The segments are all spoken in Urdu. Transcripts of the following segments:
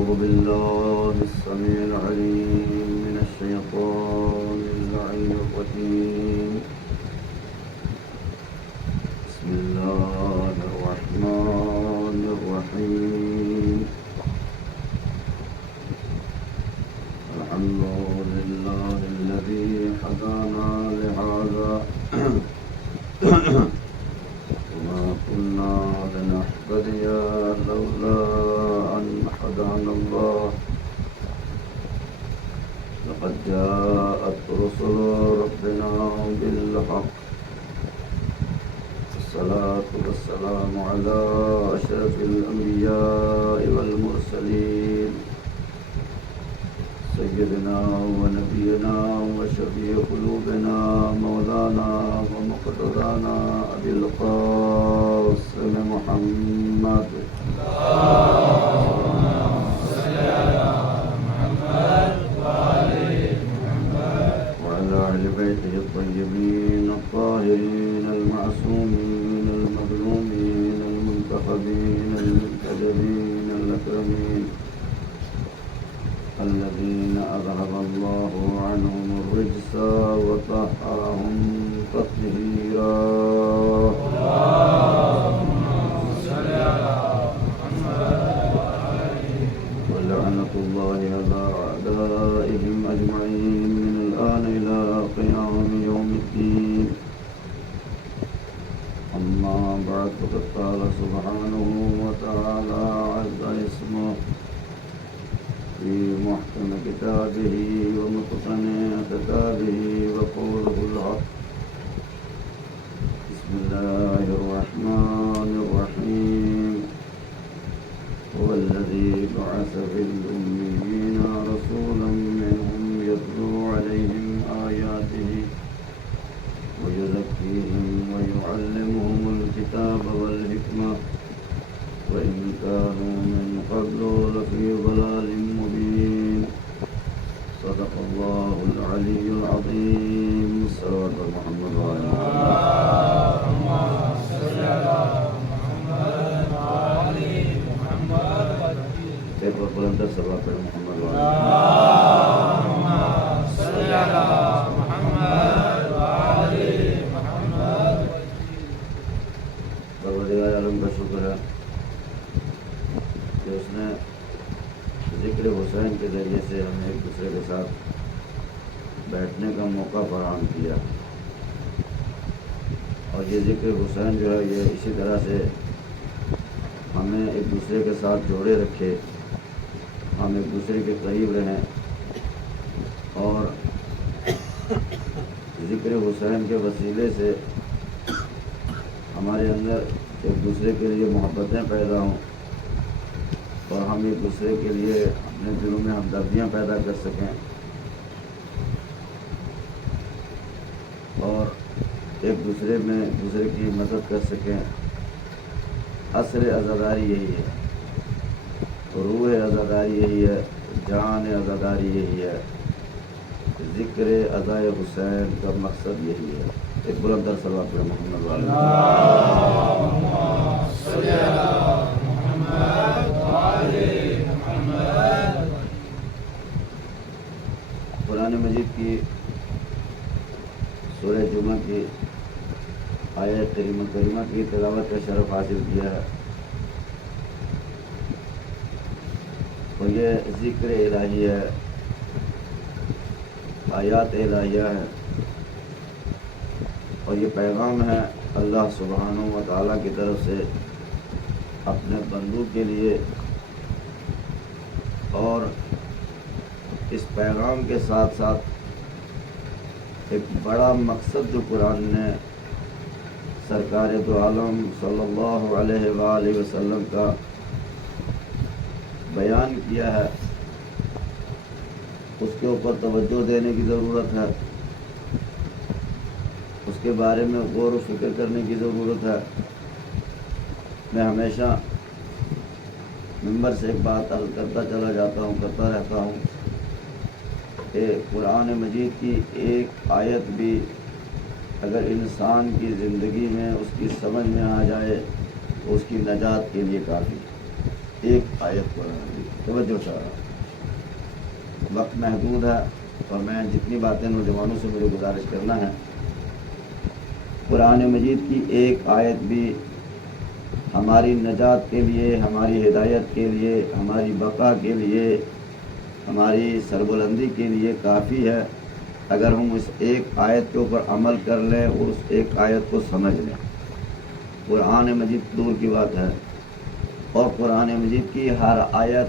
أعوذ بالله السميع العليم من الشيطان اللعين الرجيم. بسم الله الرحمن الرحيم. الحمد لله الذي هدانا لهذا وما كنا لنهتدي لولا أن هدانا الله. لقد جاءت رسل ربنا بالحق. الصلاة والسلام على أشرف الأنبياء والمرسلين سيدنا ونبينا وشفيع قلوبنا مولانا ومقتدانا أبي القاسم محمد وعلى أهل بيته الطيبين الطاهرين المعصومين المظلومين المنتخبين المنتجبين الأكرمين الذين أذهب الله عنهم الرجس وطهرهم تطهيرا. ولعنة الله على أعدائهم أجمعين من الآن إلى قيام يوم الدين. أما بعد فقد قال سبحانه وتعالى عز اسمه في محكم كتابه ومتقن كتابه وقوله الحق. بسم الله الرحمن الرحيم. هو الذي بعث في الأميين رسولا منهم يتلو عليهم آياته ويزكيهم ويعلمهم الكتاب والحكمة وإن كانوا من قبل لفي ضلال مبين. صدق الله العلي العظيم. صلوات محمد وعلى اللهم صل على محمد وعلى محمد. ایک بار بلندر صلوات محمد وعلى اللهم صل على محمد وعلى محمد. پروردگار عالم کا شکر ہے کہ اس نے ذکر حسین کے ذریعے سے ہمیں ایک دوسرے کے ساتھ بیٹھنے کا موقع فراہم کیا. اور یہ ذکر حسین جو ہے یہ اسی طرح سے ہمیں ایک دوسرے کے ساتھ جوڑے رکھے، ہم ایک دوسرے کے قریب رہیں اور ذکر حسین کے وسیلے سے ہمارے اندر ایک دوسرے کے لیے محبتیں پیدا ہوں اور ہم ایک دوسرے کے لیے اپنے دلوں میں ہمدردیاں پیدا کر سکیں اور ایک دوسرے کی مدد کر سکیں. اصل عزاداری یہی ہے، روح عزاداری یہی ہے، جان عزاداری یہی ہے. ذکر عزائے حسین کا مقصد یہی ہے. ایک بلندر صلوات پر محمد والے. اللهم صل على محمد وعلى محمد. قرآن مجید کی سورہ جمعہ کی آیت کریمہ کی تلاوت کا شرف حاصل کیا ہے اور یہ ذکر الہی ہے، آیات الہیہ ہے اور یہ پیغام ہے اللہ سبحانہ و تعالیٰ کی طرف سے اپنے بندوں کے لیے. اور اس پیغام کے ساتھ ساتھ ایک بڑا مقصد جو قرآن نے سرکار دو عالم صلی اللہ علیہ وآلہ وسلم کا بیان کیا ہے، اس کے اوپر توجہ دینے کی ضرورت ہے، اس کے بارے میں غور و فکر کرنے کی ضرورت ہے. میں ہمیشہ ممبر سے ایک بات عرض کرتا رہتا ہوں کہ قرآن مجید کی ایک آیت بھی اگر انسان کی زندگی میں اس کی سمجھ میں آ جائے تو اس کی نجات کے لیے کافی. ایک آیت قرآن توجہ چاہ رہا ہوں، وقت محدود ہے اور میں جتنی باتیں نوجوانوں سے مجھے گزارش کرنا ہے، قرآن مجید کی ایک آیت بھی ہماری نجات کے لیے، ہماری ہدایت کے لیے، ہماری بقا کے لیے، ہماری سربلندی کے لیے کافی ہے اگر ہم اس ایک آیت کے اوپر عمل کر لیں اور اس ایک آیت کو سمجھ لیں۔ قرآن مجید دور کی بات ہے، اور قرآن مجید کی ہر آیت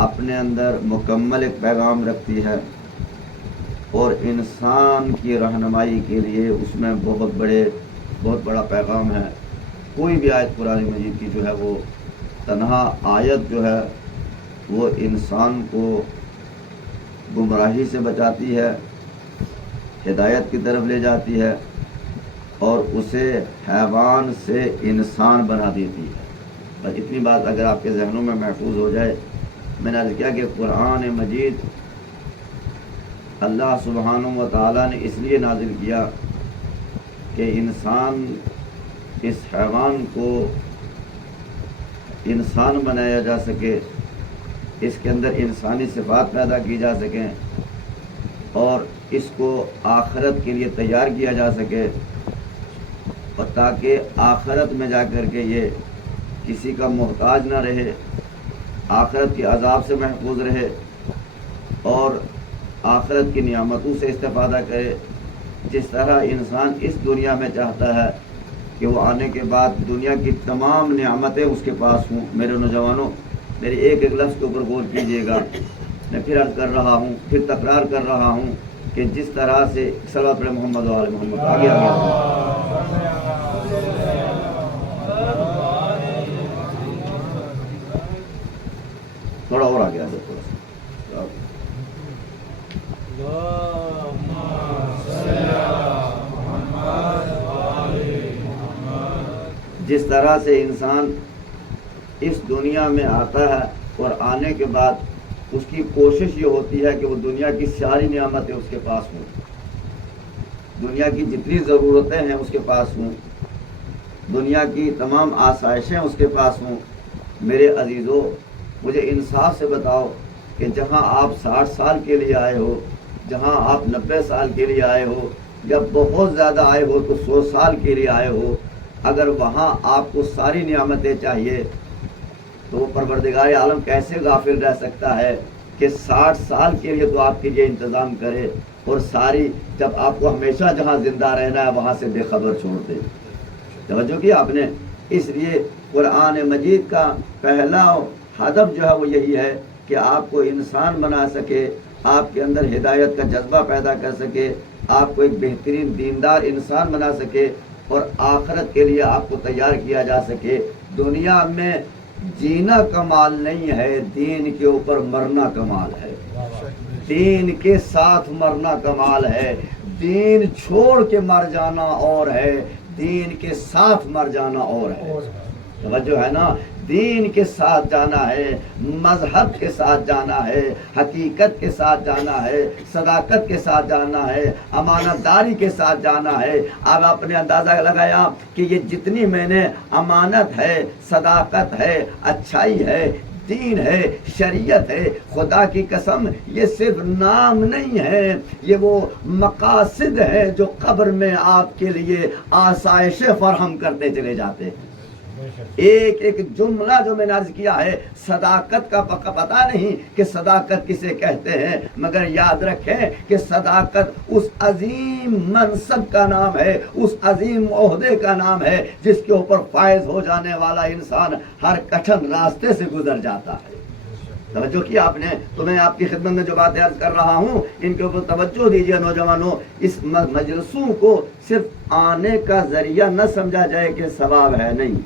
اپنے اندر مکمل ایک پیغام رکھتی ہے، اور انسان کی رہنمائی کے لیے اس میں بہت بڑا پیغام ہے۔ کوئی بھی آیت قرآن مجید کی جو ہے وہ تنہا آیت جو ہے وہ انسان کو گمراہی سے بچاتی ہے، ہدایت کی طرف لے جاتی ہے، اور اسے حیوان سے انسان بنا دیتی ہے۔ بس اتنی بات اگر آپ کے ذہنوں میں محفوظ ہو جائے، میں نے عرض کیا کہ قرآن مجید اللہ سبحانہ و تعالیٰ نے اس لیے نازل کیا کہ انسان اس حیوان کو انسان بنایا جا سکے، اس کے اندر انسانی صفات پیدا کی جا سکیں، اور اس کو آخرت کے لیے تیار کیا جا سکے، اور تاکہ آخرت میں جا کر کے یہ کسی کا محتاج نہ رہے، آخرت کے عذاب سے محفوظ رہے، اور آخرت کی نعمتوں سے استفادہ کرے۔ جس طرح انسان اس دنیا میں چاہتا ہے کہ وہ آنے کے بعد دنیا کی تمام نعمتیں اس کے پاس ہوں۔ میرے نوجوانوں، میری ایک ایک لفظ کے اوپر غور کیجیے گا، میں پھر عرض کر رہا ہوں، پھر تکرار کر رہا ہوں کہ جس طرح سے صلوات پر محمد و آل محمد آگے تھوڑا اور آگے آ جائے، تھوڑا سا جس طرح سے انسان اس دنیا میں آتا ہے اور آنے کے بعد اس کی کوشش یہ ہوتی ہے کہ وہ دنیا کی ساری نعمتیں اس کے پاس ہوں، دنیا کی جتنی ضرورتیں ہیں اس کے پاس ہوں، دنیا کی تمام آسائشیں اس کے پاس ہوں۔ میرے عزیزو، مجھے انصاف سے بتاؤ کہ جہاں آپ 60 سال کے لیے آئے ہو، جہاں آپ 90 سال کے لیے آئے ہو، یا بہت زیادہ آئے ہو تو 100 سال کے لیے آئے ہو، اگر وہاں آپ کو ساری نعمتیں چاہیے تو وہ پروردگار عالم کیسے غافل رہ سکتا ہے کہ 60 سال کے لیے تو آپ کے لیے انتظام کرے، اور ساری جب آپ کو ہمیشہ جہاں زندہ رہنا ہے وہاں سے بے خبر چھوڑ دے۔ توجہ کی آپ نے؟ اس لیے قرآن مجید کا پہلا ہدف جو ہے وہ یہی ہے کہ آپ کو انسان بنا سکے، آپ کے اندر ہدایت کا جذبہ پیدا کر سکے، آپ کو ایک بہترین دیندار انسان بنا سکے، اور آخرت کے لیے آپ کو تیار کیا جا سکے۔ دنیا میں جینا کمال نہیں ہے، دین کے اوپر مرنا کمال ہے، دین کے ساتھ مرنا کمال ہے۔ دین چھوڑ کے مر جانا اور ہے، دین کے ساتھ مر جانا اور ہے۔ توجہ ہے نا؟ دین کے ساتھ جانا ہے، مذہب کے ساتھ جانا ہے، حقیقت کے ساتھ جانا ہے، صداقت کے ساتھ جانا ہے، امانت داری کے ساتھ جانا ہے۔ اب آپ نے اندازہ لگایا کہ یہ جتنی میں نے امانت ہے، صداقت ہے، اچھائی ہے، دین ہے، شریعت ہے، خدا کی قسم یہ صرف نام نہیں ہے، یہ وہ مقاصد ہے جو قبر میں آپ کے لیے آسائشیں فراہم کرتے چلے جاتے ہیں۔ ایک ایک جملہ جو میں نے عرض کیا ہے، صداقت کا پتہ نہیں کہ صداقت کسے کہتے ہیں، مگر یاد رکھیں کہ صداقت اس عظیم منصب کا نام ہے، اس عظیم عہدے کا نام ہے جس کے اوپر فائز ہو جانے والا انسان ہر کٹھن راستے سے گزر جاتا ہے۔ توجہ کیا آپ نے؟ تو میں آپ کی خدمت میں جو باتیں عرض کر رہا ہوں ان کے اوپر توجہ دیجیے نوجوانوں۔ اس مجلسوں کو صرف آنے کا ذریعہ نہ سمجھا جائے کہ ثواب ہے، نہیں۔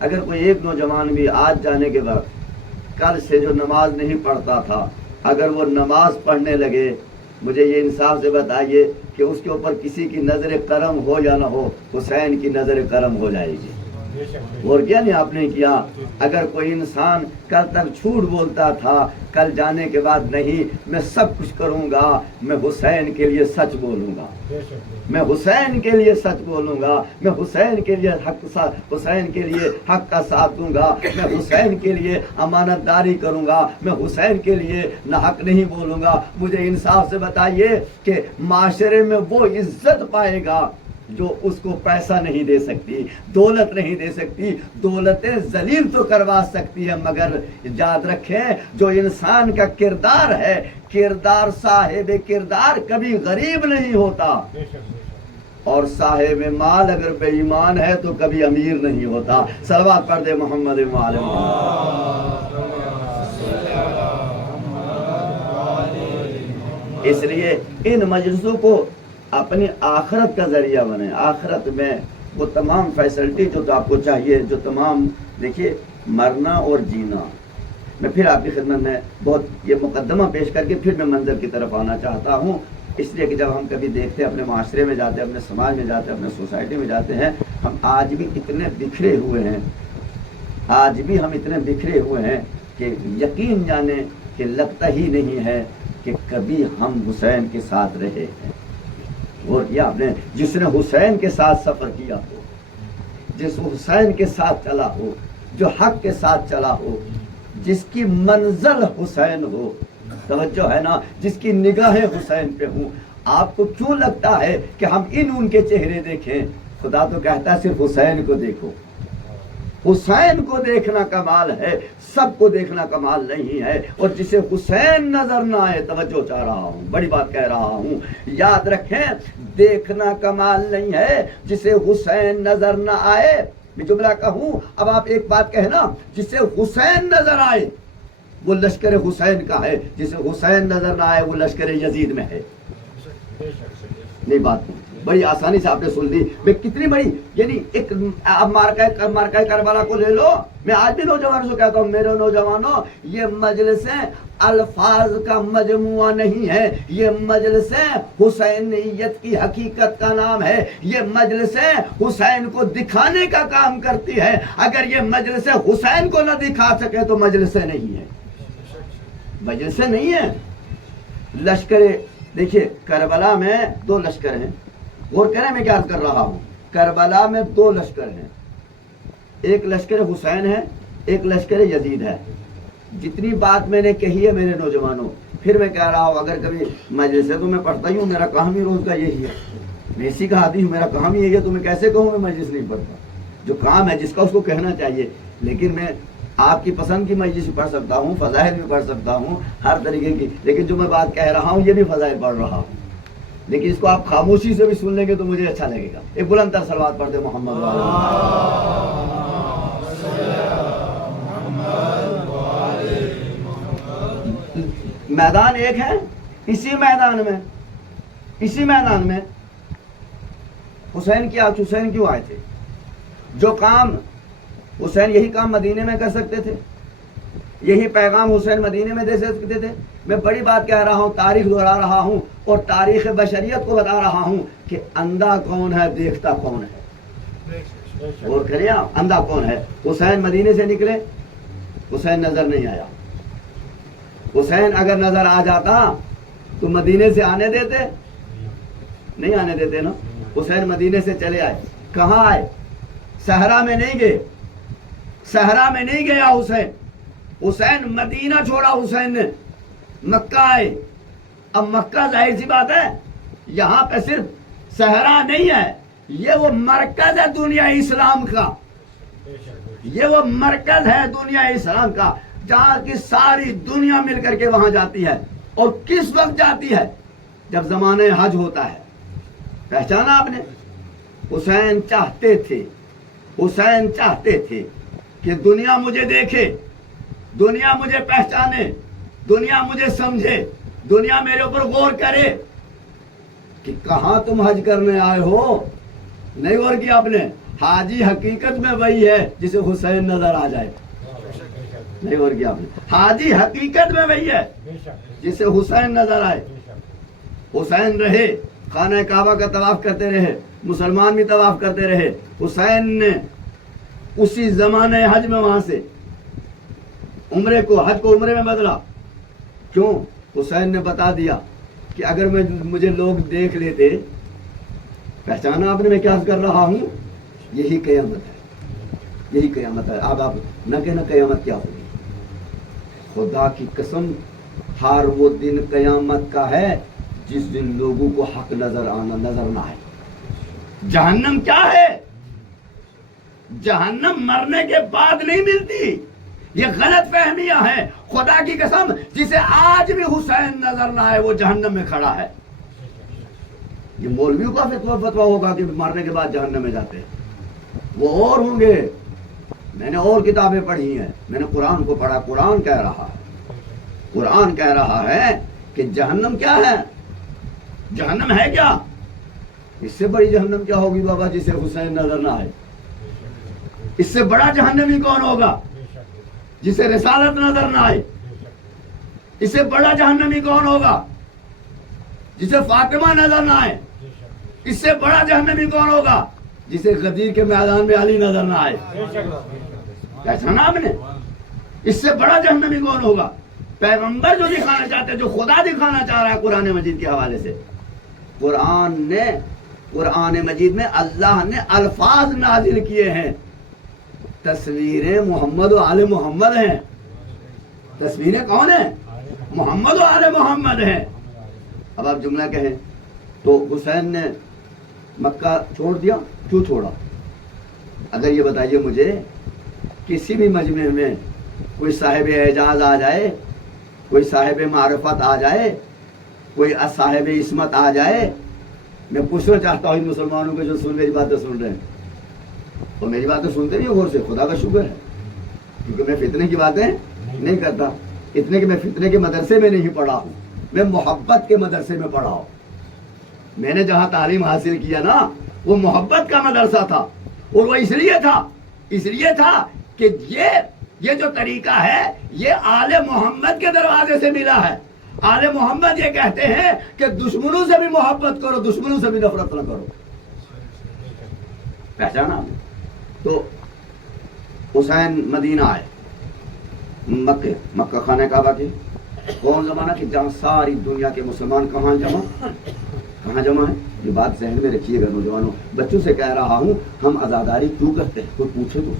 اگر کوئی ایک نوجوان بھی آج جانے کے بعد کل سے جو نماز نہیں پڑھتا تھا، اگر وہ نماز پڑھنے لگے، مجھے یہ انصاف سے بتائیے کہ اس کے اوپر کسی کی نظر کرم ہو یا نہ ہو، حسین کی نظر کرم ہو جائے گی۔ اور کیا نہیں آپ نے کیا؟ اگر کوئی انسان کل تک جھوٹ بولتا تھا، کل جانے کے بعد نہیں میں سب کچھ کروں گا، میں حسین کے لیے سچ بولوں گا، میں حسین کے لیے سچ بولوں گا، میں حسین کے لیے حسین کے لیے حق کا ساتھ دوں گا، میں حسین کے لیے امانت داری کروں گا، میں حسین کے لیے ناحق نہیں بولوں گا۔ مجھے انصاف سے بتائیے کہ معاشرے میں وہ عزت پائے گا جو اس کو پیسہ نہیں دے سکتی، دولت نہیں دے سکتی، دولتیں ذلیل تو کروا سکتی ہے، مگر یاد رکھیں جو انسان کا کردار ہے، کردار صاحب کردار کبھی غریب نہیں ہوتا، اور صاحب مال اگر بے ایمان ہے تو کبھی امیر نہیں ہوتا۔ صلوات پڑھ دے محمد وآل محمد۔ اس لیے ان مجلسوں کو اپنی آخرت کا ذریعہ بنے، آخرت میں وہ تمام فیسلٹی جو تو آپ کو چاہیے، جو تمام دیکھیے مرنا اور جینا۔ میں پھر آپ کی خدمت میں بہت یہ مقدمہ پیش کر کے پھر میں منظر کی طرف آنا چاہتا ہوں، اس لیے کہ جب ہم کبھی دیکھتے ہیں اپنے معاشرے میں جاتے ہیں، اپنے سماج میں جاتے ہیں، اپنے سوسائٹی میں جاتے ہیں، ہم آج بھی اتنے بکھرے ہوئے ہیں، آج بھی ہم اتنے بکھرے ہوئے ہیں کہ یقین جانے کہ لگتا ہی نہیں ہے کہ کبھی ہم حسین کے ساتھ رہے ہیں۔ اور یہ آپ نے جس نے حسین کے ساتھ سفر کیا ہو، جس حسین کے ساتھ چلا ہو، جو حق کے ساتھ چلا ہو، جس کی منزل حسین ہو، توجہ ہے نا، جس کی نگاہیں حسین پہ ہوں، آپ کو کیوں لگتا ہے کہ ہم ان کے چہرے دیکھیں؟ خدا تو کہتا ہے صرف حسین کو دیکھو، حسین کو دیکھنا کمال ہے، سب کو دیکھنا کمال نہیں ہے۔ اور جسے حسین نظر نہ آئے، توجہ چاہ رہا ہوں، بڑی بات کہہ رہا ہوں، یاد رکھیں دیکھنا کمال نہیں ہے، جسے حسین نظر نہ آئے۔ میں جملہ کہوں، اب آپ ایک بات کہنا، جسے حسین نظر آئے وہ لشکر حسین کا ہے، جسے حسین نظر نہ آئے وہ لشکر یزید میں ہے۔ نہیں بات بڑی آسانی سے آپ نے سن لی، میں کتنی بڑی، یعنی ایک اب مارکہ کربلا کو لے لو۔ میں آج بھی نوجوانوں سے کہتا ہوں، میرے نوجوانوں، یہ مجلسیں الفاظ کا مجموعہ نہیں ہے، یہ مجلسیں حسینیت کی حقیقت کا نام ہے، یہ مجلسیں حسین کو دکھانے کا کام کرتی ہے۔ اگر یہ مجلسیں حسین کو نہ دکھا سکے تو مجلسیں نہیں ہیں، مجلسیں نہیں ہیں۔ لشکر دیکھیے کربلا میں دو لشکر ہیں، غور کریں میں کیا کر رہا ہوں، کربلا میں دو لشکر ہیں، ایک لشکر حسین ہے، ایک لشکر یزید ہے۔ جتنی بات میں نے کہی ہے میرے نوجوانوں، پھر میں کہہ رہا ہوں، اگر کبھی مجلس ہے تو میں پڑھتا ہی ہوں، میرا کام ہی روز کا یہی ہے، میں اسی کا عادی ہوں، میرا کام ہی یہی ہے، تو میں کیسے کہوں میں مجلس نہیں پڑھتا؟ جو کام ہے جس کا اس کو کہنا چاہیے۔ لیکن میں آپ کی پسند کی مجلس بھی پڑھ سکتا ہوں، فضائل بھی پڑھ سکتا ہوں، ہر طریقے کی، لیکن جو میں بات کہہ رہا ہوں یہ بھی فضائل پڑھ رہا ہوں، لیکن اس کو آپ خاموشی سے بھی سن لیں گے تو مجھے اچھا لگے گا۔ ایک بلند تر صلوات پڑھ دے محمد میدان ایک ہے، اسی میدان میں حسین کیوں آئے تھے؟ جو کام حسین، یہی کام مدینے میں کر سکتے تھے، یہی پیغام حسین مدینے میں دے سکتے تھے۔ میں بڑی بات کہہ رہا ہوں، تاریخ دہرا رہا ہوں اور تاریخ بشریت کو بتا رہا ہوں کہ اندھا کون ہے، دیکھتا کون ہے۔ اور کریے اندھا کون ہے؟ حسین مدینے سے نکلے، حسین نظر نہیں آیا۔ حسین اگر نظر آ جاتا تو مدینے سے آنے دیتے؟ نہیں آنے دیتے نا۔ حسین مدینے سے چلے آئے، کہاں آئے؟ صحرا میں نہیں گئے، صحرا میں نہیں گیا حسین مدینہ چھوڑا، حسین نے مکہ آئے۔ اب مکہ ظاہر سی بات ہے یہاں پہ صرف صحرا نہیں ہے، یہ وہ مرکز ہے دنیا اسلام کا، یہ وہ مرکز ہے دنیا اسلام کا جہاں کی ساری دنیا مل کر کے وہاں جاتی ہے۔ اور کس وقت جاتی ہے؟ جب زمانہ حج ہوتا ہے۔ پہچانا آپ نے؟ حسین چاہتے تھے کہ دنیا مجھے دیکھے، دنیا مجھے پہچانے، دنیا مجھے سمجھے، دنیا میرے اوپر غور کرے کہ کہاں تم حج کرنے آئے ہو۔ نہیں غور کیا آپ نے؟ حاجی حقیقت میں وہی ہے جسے حسین نظر آ جائے۔ نہیں غور کیا آپ نے؟ حاجی حقیقت میں وہی ہے جسے حسین نظر آئے۔ حسین رہے، خانہ کعبہ کا طواف کرتے رہے، مسلمان بھی طواف کرتے رہے۔ حسین نے اسی زمانے حج میں وہاں سے عمرے کو حج کو عمرے میں بدلا. کیوں؟ حسین نے بتا دیا کہ اگر مجھے لوگ دیکھ لیتے، پہچانا آپ نے میں کیا کر رہا ہوں، یہی قیامت ہے، یہی قیامت ہے. اب آپ نہ کہنا قیامت کیا ہوگی. خدا کی قسم ہر وہ دن قیامت کا ہے جس دن لوگوں کو حق نظر نہ آئے. جہنم کیا ہے؟ جہنم مرنے کے بعد نہیں ملتی. یہ غلط فہمیاں ہیں. خدا کی قسم جسے آج بھی حسین نظر نہ آئے وہ جہنم میں کھڑا ہے. یہ مولویوں کا فتویٰ ہوگا کہ مرنے کے بعد جہنم میں جاتے ہیں، وہ اور ہوں گے. میں نے اور کتابیں پڑھی ہیں، میں نے قرآن کو پڑھا. قرآن کہہ رہا ہے، قرآن کہہ رہا ہے کہ جہنم کیا ہے، جہنم ہے کیا. اس سے بڑی جہنم کیا ہوگی بابا جسے حسین نظر نہ آئے. اس سے بڑا جہنمی کون ہوگا جسے رسالت نظر نہ آئے. اس سے بڑا جہنمی کون ہوگا جسے فاطمہ نظر نہ آئے. اس سے بڑا جہنمی کون ہوگا جسے غدیر کے میدان میں علی نظر نہ آئے. پہچانا آپ نے؟ اس سے بڑا جہنمی کون ہوگا؟ پیغمبر جو دکھانا چاہتے ہیں، جو خدا دکھانا چاہ رہا ہے قرآن مجید کے حوالے سے. قرآن مجید میں اللہ نے الفاظ نازل کیے ہیں. تصویریں محمد و آل محمد ہیں. تصویریں کون ہیں؟ محمد و آل محمد ہیں. اب آپ جملہ کہیں تو حسین نے مکہ چھوڑ دیا. کیوں چھوڑا؟ اگر یہ بتائیے مجھے کسی بھی مجمع میں کوئی صاحب اعجاز آ جائے، کوئی صاحب معرفت آ جائے، کوئی صاحب عصمت آ جائے، میں پوچھنا چاہتا ہوں ان مسلمانوں کو جو میری باتیں سن رہے ہیں، اور میری باتیں سنتے بھی غور سے، خدا کا شکر ہے، کیونکہ میں فتنے کی باتیں نہیں کرتا. اتنے کہ میں فتنے کے مدرسے میں نہیں پڑھا ہوں، میں محبت کے مدرسے میں پڑھا ہوں. میں نے جہاں تعلیم حاصل کیا نا وہ محبت کا مدرسہ تھا. اور وہ اس لیے تھا کہ یہ جو طریقہ ہے یہ آل محمد کے دروازے سے ملا ہے. آل محمد یہ کہتے ہیں کہ دشمنوں سے بھی محبت کرو، دشمنوں سے بھی نفرت نہ کرو. پہچانا؟ تو حسین مدینہ آئے، مکہ خانہ کعبہ کے کون زمانہ کہ جہاں ساری دنیا کے مسلمان کہاں جمع ہیں. یہ بات ذہن میں رکھیے گا نوجوانوں. بچوں سے کہہ رہا ہوں ہم عزاداری کیوں کرتے ہیں؟ کوئی پوچھے تو،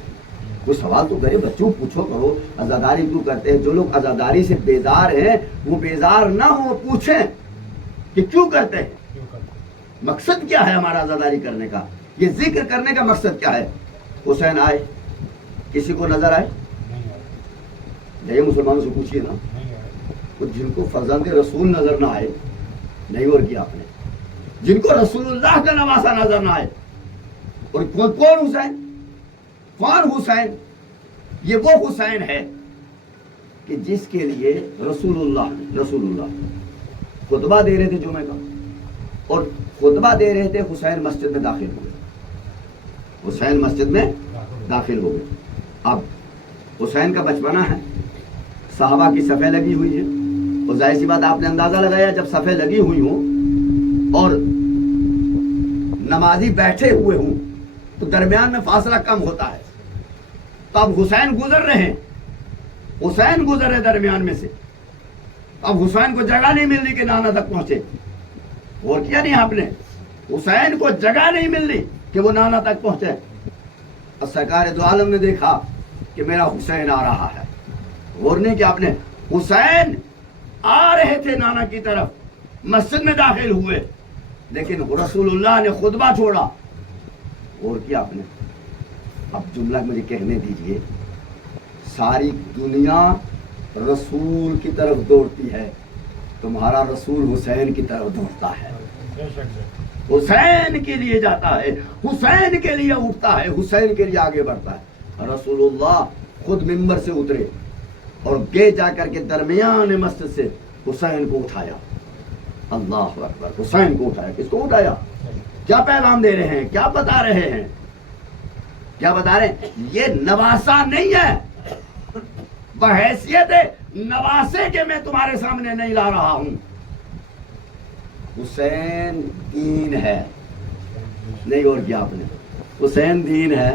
کوئی سوال تو کرے. بچوں پوچھو کرو عزاداری کیوں کرتے ہیں. جو لوگ عزاداری سے بیزار ہیں وہ بیزار نہ ہو، پوچھیں کہ کیوں کرتے ہیں، مقصد کیا ہے ہمارا عزاداری کرنے کا، یہ ذکر کرنے کا مقصد کیا ہے. حسین آئے، کسی کو نظر آئے؟ جائیے مسلمانوں سے پوچھیے نا. جن کو فرزند رسول نظر نہ آئے، نہیں اور کیا آپ نے، جن کو رسول اللہ کا نواسا نظر نہ آئے. اور کون حسین؟ کون حسین؟ یہ وہ حسین ہے کہ جس کے لیے رسول اللہ خطبہ دے رہے تھے جمعہ کا، اور خطبہ دے رہے تھے حسین مسجد میں داخل ہوئے. حسین مسجد میں داخل ہو گئے. اب حسین کا بچپنا ہے، صحابہ کی صفیں لگی ہوئی ہیں، اور ظاہر سی بات آپ نے اندازہ لگایا جب صفیں لگی ہوئی ہوں اور نمازی بیٹھے ہوئے ہوں تو درمیان میں فاصلہ کم ہوتا ہے. تو اب حسین گزر رہے ہیں، حسین گزر رہے درمیان میں سے. اب حسین کو جگہ نہیں مل رہی کہ نانا تک پہنچے. غور کیا نہیں آپ نے؟ حسین کو جگہ نہیں مل رہی کہ وہ نانا تک پہنچے. اور سرکار دو عالم نے دیکھا کہ میرا حسین آ رہا ہے. غور نہیں کیا آپ نے؟ حسین آ رہے تھے نانا کی طرف، مسجد میں داخل ہوئے، لیکن رسول اللہ نے خطبہ چھوڑا. اور کیا آپ نے؟ اب جملہ مجھے کہنے دیجئے. ساری دنیا رسول کی طرف دوڑتی ہے، تمہارا رسول حسین کی طرف دوڑتا ہے، حسین کے لیے جاتا ہے، حسین کے لیے اٹھتا ہے، حسین کے لیے آگے بڑھتا ہے. رسول اللہ خود منبر سے اترے اور گے جا کر کے درمیان مسجد سے حسین کو اٹھایا. اللہ اکبر. حسین کو اٹھایا. کس کو اٹھایا؟ کیا پیغام دے رہے ہیں؟ کیا بتا رہے ہیں؟ کیا بتا رہے ہیں؟ یہ نواسا نہیں ہے، بحیثیت نواسے کے میں تمہارے سامنے نہیں لا رہا ہوں. حسین دین ہے، نہیں اور کیا آپ نے؟ حسین دین ہے.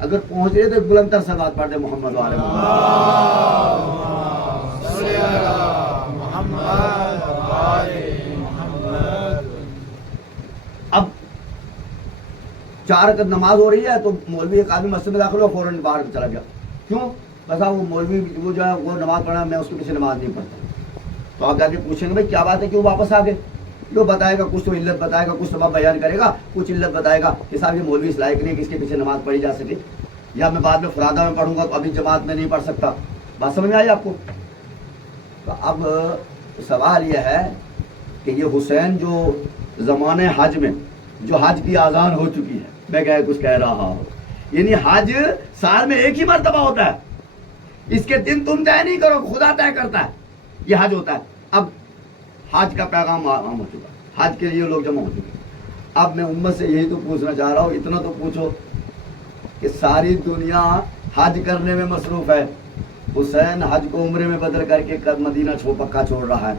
اگر پہنچ رہے تو بلند تر صلوات پڑھ دیں محمد والے صلی علی محمد وآل محمد۔ اب 4 رکعت نماز ہو رہی ہے تو مولوی ایک آدمی مسجد میں داخل ہوا فوراً باہر چلا گیا، کیوں؟ بس وہ مولوی وہ جو ہے وہ نماز پڑھا، میں اس کے پیچھے نماز نہیں پڑھتا۔ تو آپ جا کے پوچھیں گے بھائی کیا بات ہے، کیوں واپس آ گئے؟ جو بتائے گا کچھ تو علت بتائے گا، کچھ سبب بیان کرے گا، کچھ علت بتائے گا کہ صاحب یہ مولوی اس لائق نہیں کہ اس کے پیچھے نماز پڑھی جا سکے، یا میں بعد میں فرادہ میں پڑھوں گا تو ابھی جماعت میں نہیں پڑھ سکتا۔ بات سمجھ میں آئی آپ کو؟ تو اب سوال یہ ہے کہ یہ حسین جو زمانے حج میں جو حج کی آذان ہو چکی ہے، میں کچھ کہہ رہا ہوں، یعنی حج سال میں ایک ہی مرتبہ ہوتا ہے، اس کے دن تم طے نہیں کرو، خدا طے کرتا ہے، یہ حج ہوتا ہے۔ اب حج کا پیغام عام ہو چکا، حج کے لیے لوگ جمع ہو چکے۔ اب میں امت سے یہی تو پوچھنا چاہ رہا ہوں، اتنا تو پوچھو کہ ساری دنیا حج کرنے میں مصروف ہے، حسین حج کو عمرے میں بدل کر کے مدینہ پکا چھوڑ رہا ہے،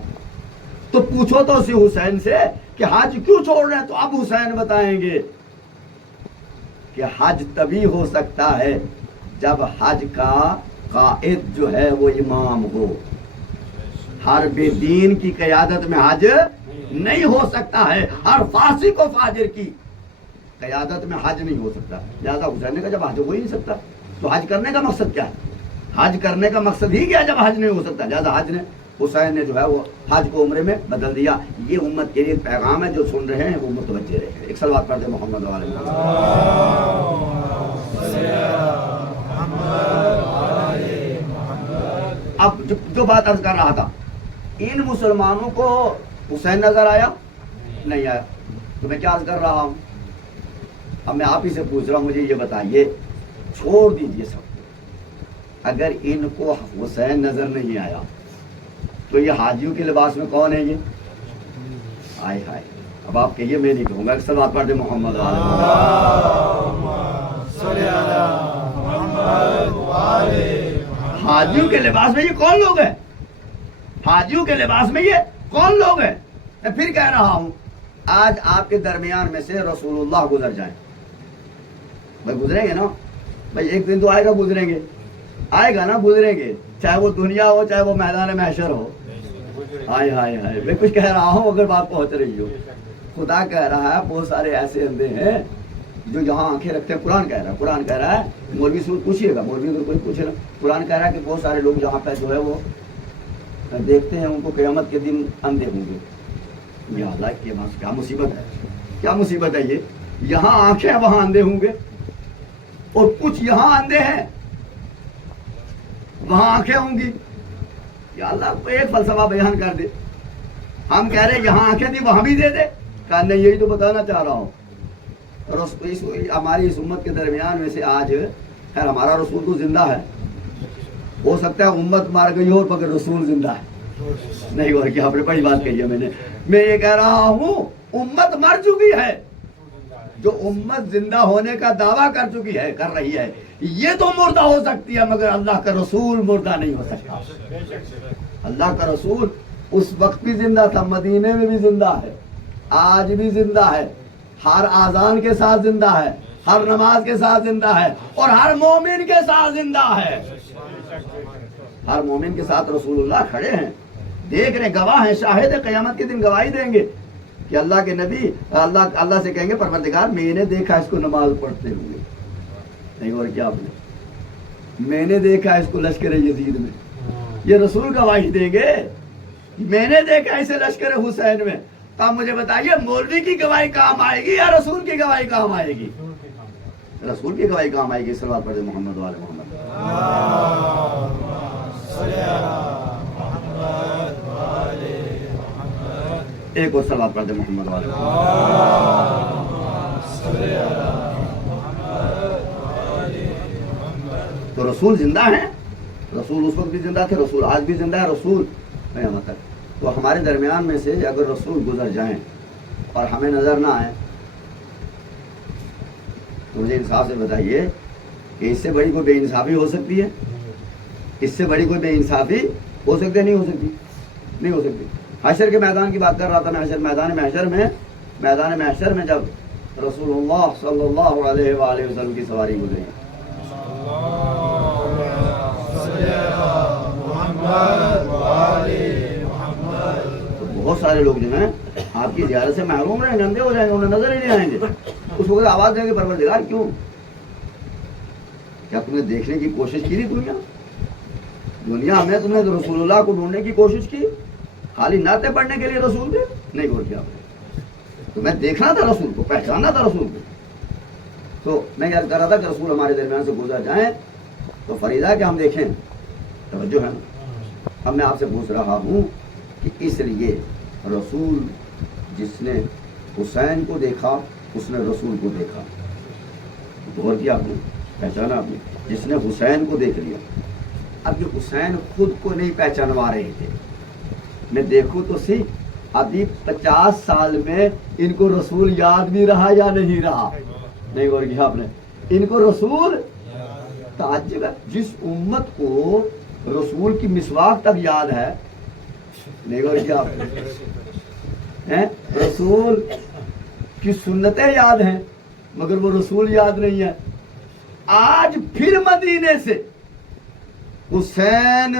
تو پوچھو تو اسی حسین سے کہ حج کیوں چھوڑ رہے ہیں؟ تو اب حسین بتائیں گے کہ حج تبھی ہو سکتا ہے جب حج کا قائد جو ہے وہ امام ہو، ہر بے دین کی قیادت میں حج نہیں ہو سکتا ہے، ہر فاسق و فاجر کی قیادت میں حج نہیں ہو سکتا۔ لہذا حسین نے کہا جب حج ہو ہی نہیں سکتا تو حج کرنے کا مقصد کیا ہے؟ حج کرنے کا مقصد ہی کیا جب حج نہیں ہو سکتا؟ لہذا حج نے حسین نے جو ہے وہ حج کو عمرے میں بدل دیا۔ یہ امت کے لیے پیغام ہے، جو سن رہے ہیں وہ متوجہ رہے۔ ایک صلوات پڑھ دیں محمد والے اب جو بات عرض کر رہا تھا، ان مسلمانوں کو حسین نظر آیا نہیں آیا؟ تو میں کیا عرض کر رہا ہوں، اب میں آپ ہی سے پوچھ رہا ہوں، مجھے یہ بتائیے، چھوڑ دیجئے سب، اگر ان کو حسین نظر نہیں آیا تو یہ حاجیوں کے لباس میں کون ہے؟ یہ آئے ہائے، اب آپ کہیے، میں نہیں کہوں گا۔ ایک صلوات پڑھ دیں محمد حاجیوں کے لباس میں یہ کون لوگ ہیں؟ حاجیوں کے لباس میں یہ کون لوگ ہیں؟ میں پھر کہہ رہا ہوں، آج آپ کے درمیان میں سے رسول اللہ گزر جائیں، بھائی گزریں گے نا، بھائی ایک دن تو آئے گا، گزریں گے، آئے گا نا، گزریں گے، چاہے وہ دنیا ہو چاہے وہ میدان محشر ہو۔ ہائے ہائے ہائے، میں کچھ کہہ رہا ہوں اگر بات پہنچ رہی ہو۔ خدا کہہ رہا ہے بہت سارے ایسے اندھے ہیں جو یہاں آنکھیں رکھتے ہیں۔ قرآن کہہ رہا ہے، مولوی سے پوچھیے گا، مولوی اگر کوئی پوچھے نا، قرآن کہہ رہا ہے کہ بہت سارے لوگ یہاں پہ جو ہے وہ دیکھتے ہیں، ان کو قیامت کے دن اندھے ہوں گے۔ یا اللہ، کیا مصیبت ہے، کیا مصیبت ہے یہ، یہاں آنکھیں ہیں وہاں اندھے ہوں گے، اور کچھ یہاں اندھے ہیں وہاں آنکھیں ہوں گی۔ یا اللہ، ایک فلسفہ بیان کر دے، ہم کہہ رہے یہاں آنکھیں تھی وہاں بھی دے دے، کہا نہیں، یہی تو بتانا چاہ رہا ہوں۔ ہماری اس امت کے درمیان میں سے آج، خیر ہمارا رسول تو زندہ ہے، ہو سکتا ہے امت مار گئی ہو مگر رسول زندہ ہے، نہیں اور کیا، آپ نے بڑی بات کہی ہے۔ میں یہ کہہ رہا ہوں امت مر چکی ہے، جو امت زندہ ہونے کا دعویٰ کر چکی ہے، کر رہی ہے، یہ تو مردہ ہو سکتی ہے مگر اللہ کا رسول مردہ نہیں ہو سکتا۔ اللہ کا رسول اس وقت بھی زندہ تھا، مدینے میں بھی زندہ ہے، آج بھی زندہ ہے، ہر آذان کے ساتھ زندہ ہے، ہر نماز کے ساتھ زندہ ہے، اور ہر مومن کے ساتھ زندہ ہے۔ ہر مومن کے ساتھ رسول اللہ کھڑے ہیں، دیکھ رہے، گواہ ہیں، شاہد ہے، قیامت کے دن گواہی دیں گے کہ اللہ کے نبی اللہ سے کہیں گے پروردگار میں نے دیکھا اس کو نماز پڑھتے ہوئے، نہیں اور کیا، آپ نے میں نے دیکھا اس کو لشکر یزید میں، یہ رسول گواہی دیں گے، میں نے دیکھا اسے لشکر حسین میں۔ تو آپ مجھے بتائیے، مولوی کی گواہی کام آئے گی یا رسول کی گواہی کام آئے گی؟ رسول کی گواہی کام آئے گی۔ صلوات پڑھیں محمد والے محمد۔ ایک اور صلوات پڑھ دیں محمد والے تو رسول زندہ ہیں، رسول اس وقت بھی زندہ تھے، رسول آج بھی زندہ ہے، رسول یہاں تک۔ تو ہمارے درمیان میں سے اگر رسول گزر جائیں اور ہمیں نظر نہ آئے تو مجھے انصاف سے بتائیے کہ اس سے بڑی کوئی بے انصافی ہو سکتی ہے؟ اس سے بڑی کوئی بے انصافی ہو سکتی ہے؟ نہیں ہو سکتی، نہیں ہو سکتی۔ حشر کے میدان کی بات کر رہا تھا میں، میدان محشر میں جب رسول اللہ صلی اللہ علیہ وآلہ وسلم کی سواری گزری، محمد وآل محمد. تو بہت سارے لوگ جو ہیں آپ کی زیارت سے محروم رہیں گے, اندھے ہو جائیں گے, انہیں نظر ہی نہیں آئیں گے. اس وقت آواز دیں گے پروردگار کیوں؟ کیا تم نے دیکھنے کی کوشش کی تھی؟ دنیا میں تم نے رسول اللہ کو ڈھونڈنے کی کوشش کی؟ خالی نعتیں پڑھنے کے لیے رسول تھے؟ نہیں غور کیا آپ نے. تمہیں دیکھنا تھا رسول کو, پہچاننا تھا رسول کو. تو میں یاد کر رہا تھا کہ رسول ہمارے درمیان سے گزر جائیں تو فریضہ ہے کہ ہم دیکھیں. توجہ ہے نا. اب میں آپ سے پوچھ رہا ہوں کہ اس لیے رسول جس نے حسین کو دیکھا اس نے رسول کو دیکھا. غور کیا آپ نے, پہچانا آپ نے, جس نے حسین کو دیکھ لیا. اب یہ حسین خود کو نہیں پہچانوا رہے تھے. میں دیکھوں تو سی ابھی 50 سال میں ان کو رسول یاد بھی رہا یا نہیں رہا؟ نہیں غور کیا آپ نے, ان کو رسول تعجب ہے. جس امت کو رسول کی مسواک تک یاد ہے, نہیں غور کیا آپ نے, رسول کی سنتیں یاد ہیں مگر وہ رسول یاد نہیں ہے. آج پھر مدینے سے حسین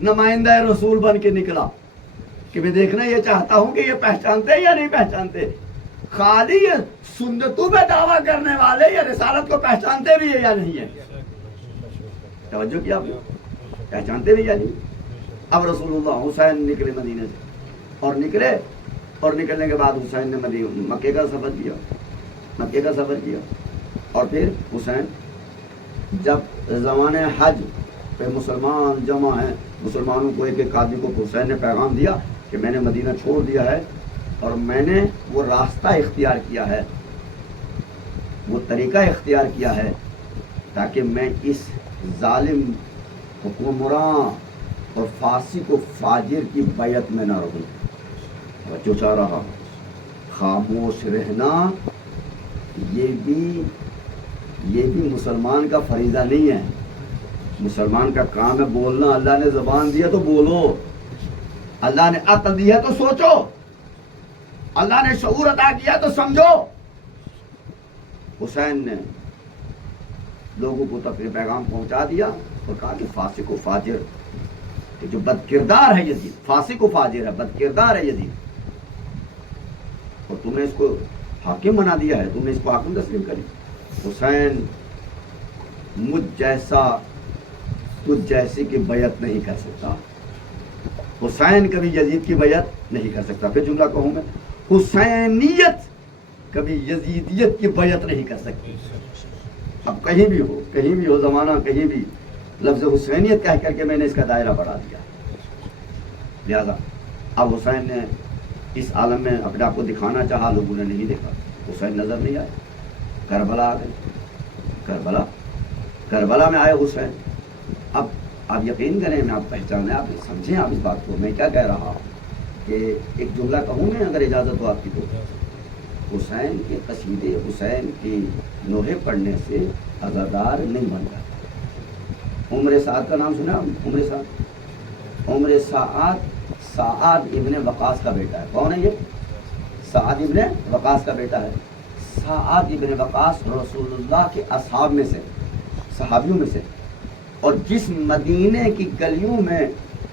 نمائندہ رسول بن کے نکلا کہ میں دیکھنا یہ چاہتا ہوں کہ یہ پہچانتے یا نہیں پہچانتے. خالی یہ سنتوں پہ دعویٰ کرنے والے یہ رسالت کو پہچانتے بھی ہے یا نہیں ہے؟ توجہ کیا آپ نے, پہچانتے بھی یا نہیں؟ اب رسول اللہ حسین نکلے مدینے سے, اور نکلے, اور نکلنے کے بعد حسین نے مکے کا سفر کیا. اور پھر حسین جب زمانے حج پہ مسلمان جمع ہیں, مسلمانوں کو ایک ایک آدمی کو حسین نے پیغام دیا کہ میں نے مدینہ چھوڑ دیا ہے اور میں نے وہ راستہ اختیار کیا ہے, وہ طریقہ اختیار کیا ہے تاکہ میں اس ظالم حکمراں اور فاسق و فاجر کی بیعت میں نہ رہوں. جو چاہ رہا خاموش رہنا یہ بھی مسلمان کا فریضہ نہیں ہے. مسلمان کا کام ہے بولنا. اللہ نے زبان دیا تو بولو, اللہ نے عقل دیا تو سوچو, اللہ نے شعور عطا کیا تو سمجھو. حسین نے لوگوں کو تک پیغام پہنچا دیا اور کہا کہ فاسق و فاجر, کہ جو بد کردار ہے یزید, فاسق و فاجر ہے, بد کردار ہے یزید, اور تم نے اس کو حاکم بنا دیا ہے, تم نے اس کو حاکم تسلیم کری. حسین مجھ جیسا تجھ جیسی کی بیعت نہیں کر سکتا. حسین کبھی یزید کی بیعت نہیں کر سکتا. پھر جملہ کہوں میں, حسینیت کبھی یزیدیت کی بیعت نہیں کر سکتی. اب کہیں بھی ہو زمانہ, کہیں بھی لفظ حسینیت کہہ کر کے میں نے اس کا دائرہ بڑھا دیا. لہذا اب حسین نے اس عالم میں اپنے آپ کو دکھانا چاہا, لوگوں نے نہیں دیکھا. حسین نظر نہیں آئے. کربلا آ گئی, کربلا میں آئے حسین. اب آپ یقین کریں, میں آپ پہچانے, آپ سمجھیں آپ اس بات کو. میں کیا کہہ رہا ہوں کہ ایک جملہ کہوں میں اگر اجازت ہو آپ کی تو. حسین کے قصیدے, حسین کی نوحے پڑھنے سے عزادار نہیں بن جاتا. عمر سعد کا نام سنا؟ عمر سعد ابن وقاص کا بیٹا ہے. کون ہے یہ؟ سعد ابن وقاص کا بیٹا ہے. سعد ابن وقاص رسول اللہ کے اصحاب میں سے, صحابیوں میں سے. اور جس مدینے کی گلیوں میں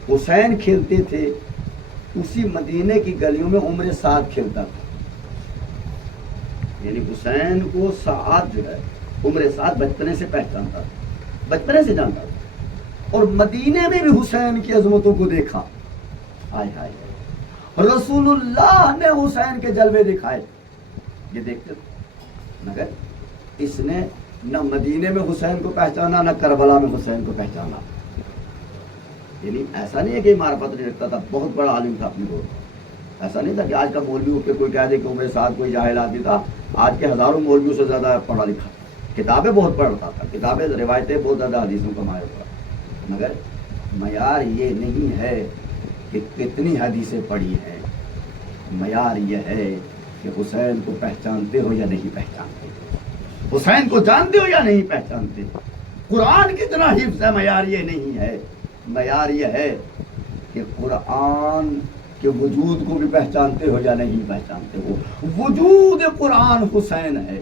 حسین کھیلتے تھے اسی مدینے کی گلیوں میں عمر سعد کھیلتا تھا. یعنی حسین کو سعد جو ہے, عمر سعد بچپنے سے پہچانتا تھا, بچپنے سے جانتا تھا. اور مدینے میں بھی حسین کی عظمتوں کو دیکھا. ہائے ہائے, رسول اللہ نے حسین کے جلوے دکھائے, یہ دیکھتے تھے. مگر اس نے نہ مدینے میں حسین کو پہچانا, نہ کربلا میں حسین کو پہچانا. یعنی ایسا نہیں ہے کہ معرفت نہیں رکھتا تھا, بہت بڑا عالم تھا اپنی کو. ایسا نہیں تھا کہ آج کا مولوی پہ کوئی کہہ دے کہ عمر سعد کوئی جاہل آدمی تھا. آج کے ہزاروں مولویوں سے زیادہ پڑھا لکھا, کتابیں بہت پڑھتا تھا, کتابیں روایتیں بہت زیادہ حدیثوں کا ماہر تھا. مگر معیار یہ نہیں ہے کہ کتنی حدیثیں پڑھی ہیں, معیار یہ ہے کہ حسین کو پہچانتے ہو یا نہیں پہچانتے, حسین کو جانتے ہو یا نہیں پہچانتے. قرآن کتنا حفظ ہے معیار یہ نہیں ہے. معیار یہ ہے کہ قرآن کے وجود کو بھی پہچانتے ہو یا نہیں پہچانتے ہو. وجود قرآن حسین ہے.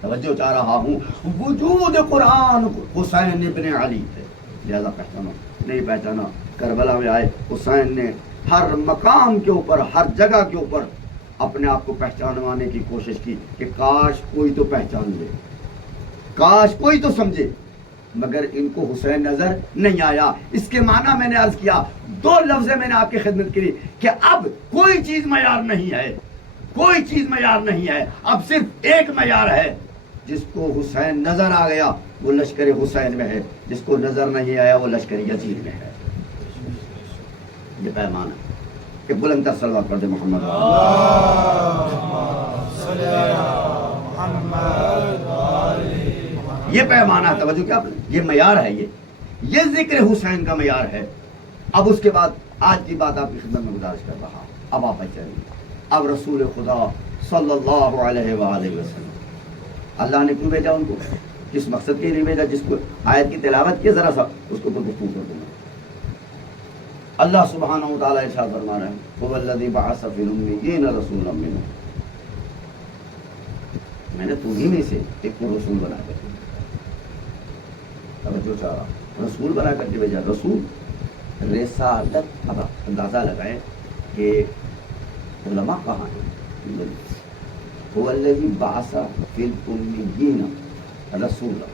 توجہ چاہ رہا ہوں, وجود قرآن حسین ابن علی ہے. لہذا پہچانو, نہیں پہچانا کربلا میں آئے حسین نے ہر مقام کے اوپر ہر جگہ کے اوپر اپنے آپ کو پہچانوانے کی کوشش کی کہ کاش کوئی تو پہچان لے، کاش کوئی تو سمجھے، مگر ان کو حسین نظر نہیں آیا۔ اس کے معنی میں نے عرض کیا، دو لفظ میں نے آپ کی خدمت کی کہ اب کوئی چیز معیار نہیں ہے، کوئی چیز معیار نہیں ہے، اب صرف ایک معیار ہے۔ جس کو حسین نظر آ گیا وہ لشکر حسین میں ہے، جس کو نظر نہیں آیا وہ لشکر یزید میں ہے۔ یہ پیمانہ کہ بلند تر صلوات پڑھ دے محمد یہ پیمانہ، توجہ کیا، یہ معیار ہے، یہ ذکر حسین کا معیار ہے۔ اب اس کے بعد آج کی بات آپ کی خدمت میں گزارش کر رہا، اب آپ چلیے، اب رسول خدا صلی اللہ علیہ وآلہ وسلم اللہ نے کیوں بھیجا ان کو، کس مقصد کے لیے بھیجا، جس کو آیت کی تلاوت کی ذرا سا اس کو گفتگو کر دوں گا۔ اللہ سبحانہ و تعالیٰ ارشاد فرما رہے ہیں هو الذی بعث فی الامیین رسولا منہم، میں نے تمہیں میں سے ایک کو رسول بنا کر دیا، توجہ چاہا، رسول بنا کر کے بھیجا۔ رسول رسالت، اب اندازہ لگائیں کہ علماء کہاں ہیں۔ هو الذی بعث فی الامیین رسولا،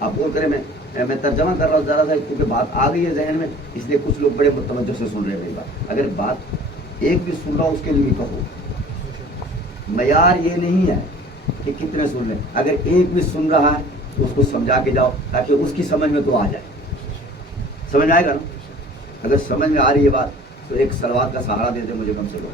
آپ غور کریں، میں ترجمہ کر رہا ہوں ذرا سا کیونکہ بات آ گئی ہے ذہن میں، اس لیے کچھ لوگ بڑے متوجہ سے سن رہے ہیں میری بات۔ اگر بات ایک بھی سن رہا ہوں اس کے لیے کہو، معیار یہ نہیں ہے کہ کتنے سن رہے ہیں، اگر ایک بھی سن رہا ہے تو اس کو سمجھا کے جاؤ تاکہ اس کی سمجھ میں تو آ جائے، سمجھ میں آئے گا نا۔ اگر سمجھ میں آ رہی ہے بات تو ایک صلوات کا سہارا دے دے مجھے کم سے کم۔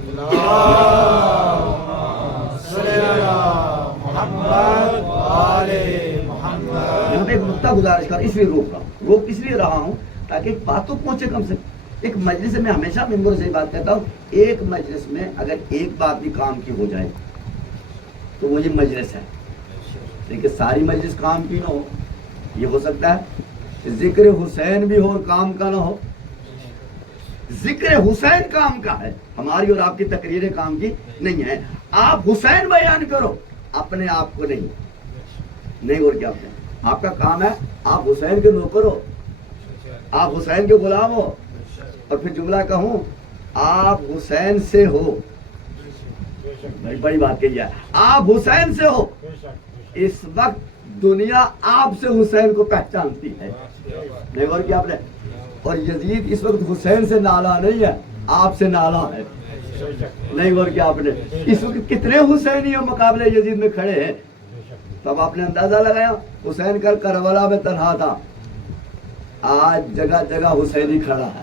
یہاں پہ ایک نقطہ گزارش کر، اس لیے روک اس لیے رہا ہوں تاکہ ایک بات تو پہنچے کم سے کم۔ ایک مجلس میں ہمیشہ ممبر سے بات کہتا ہوں، ایک مجلس میں اگر ایک بات بھی کام کی ہو جائے تو وہ یہ مجلس ہے، لیکن ساری مجلس کام کی نہ ہو۔ یہ ہو سکتا ہے کہ ذکر حسین بھی ہو اور کام کا نہ ہو۔ ذکر حسین کام کا ہے، ہماری اور آپ کی تقریریں کام کی نہیں ہے۔ آپ حسین بیان کرو، اپنے آپ کو نہیں، اور کیا آپ کا کام ہے، آپ حسین کے نوکر ہو، آپ حسین کے غلام ہو۔ اور پھر جملہ کہوں، آپ حسین سے ہو، بڑی بات کہی ہے، آپ حسین سے ہو۔ اس وقت دنیا آپ سے حسین کو پہچانتی ہے، نہیں اور کیا آپ نے، اور یزید اس وقت حسین سے نالا نہیں ہے، آپ سے نالا ہے، نہیں اور کیا آپ نے۔ اس وقت کتنے حسینی مقابلے یزید میں کھڑے ہیں، تب آپ نے اندازہ لگایا۔ حسین کل کربلا میں تنہا تھا، آج جگہ جگہ حسینی کھڑا ہے۔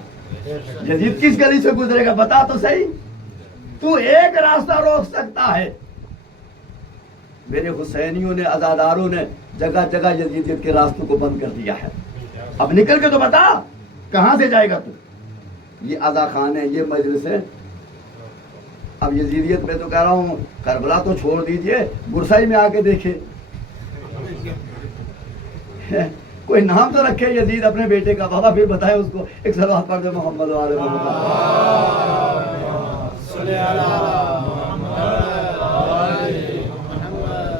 یزید کس گلی سے گزرے گا بتا تو صحیح، تو ایک راستہ روک سکتا ہے۔ میرے حسینیوں نے، عزاداروں نے جگہ جگہ یزیدیت کے راستوں کو بند کر دیا ہے۔ اب نکل کے تو بتا کہاں سے جائے گا تو۔ یہ عزا خان ہے، یہ مجلس ہے۔ اب یزیدیت میں تو کہہ رہا ہوں، کربلا تو چھوڑ دیجئے، برسائی میں آ کے دیکھے، کوئی نام تو رکھے یزید اپنے بیٹے کا، بابا پھر بتائے اس کو، ایک صلوات پڑھ دے محمد و آل محمد۔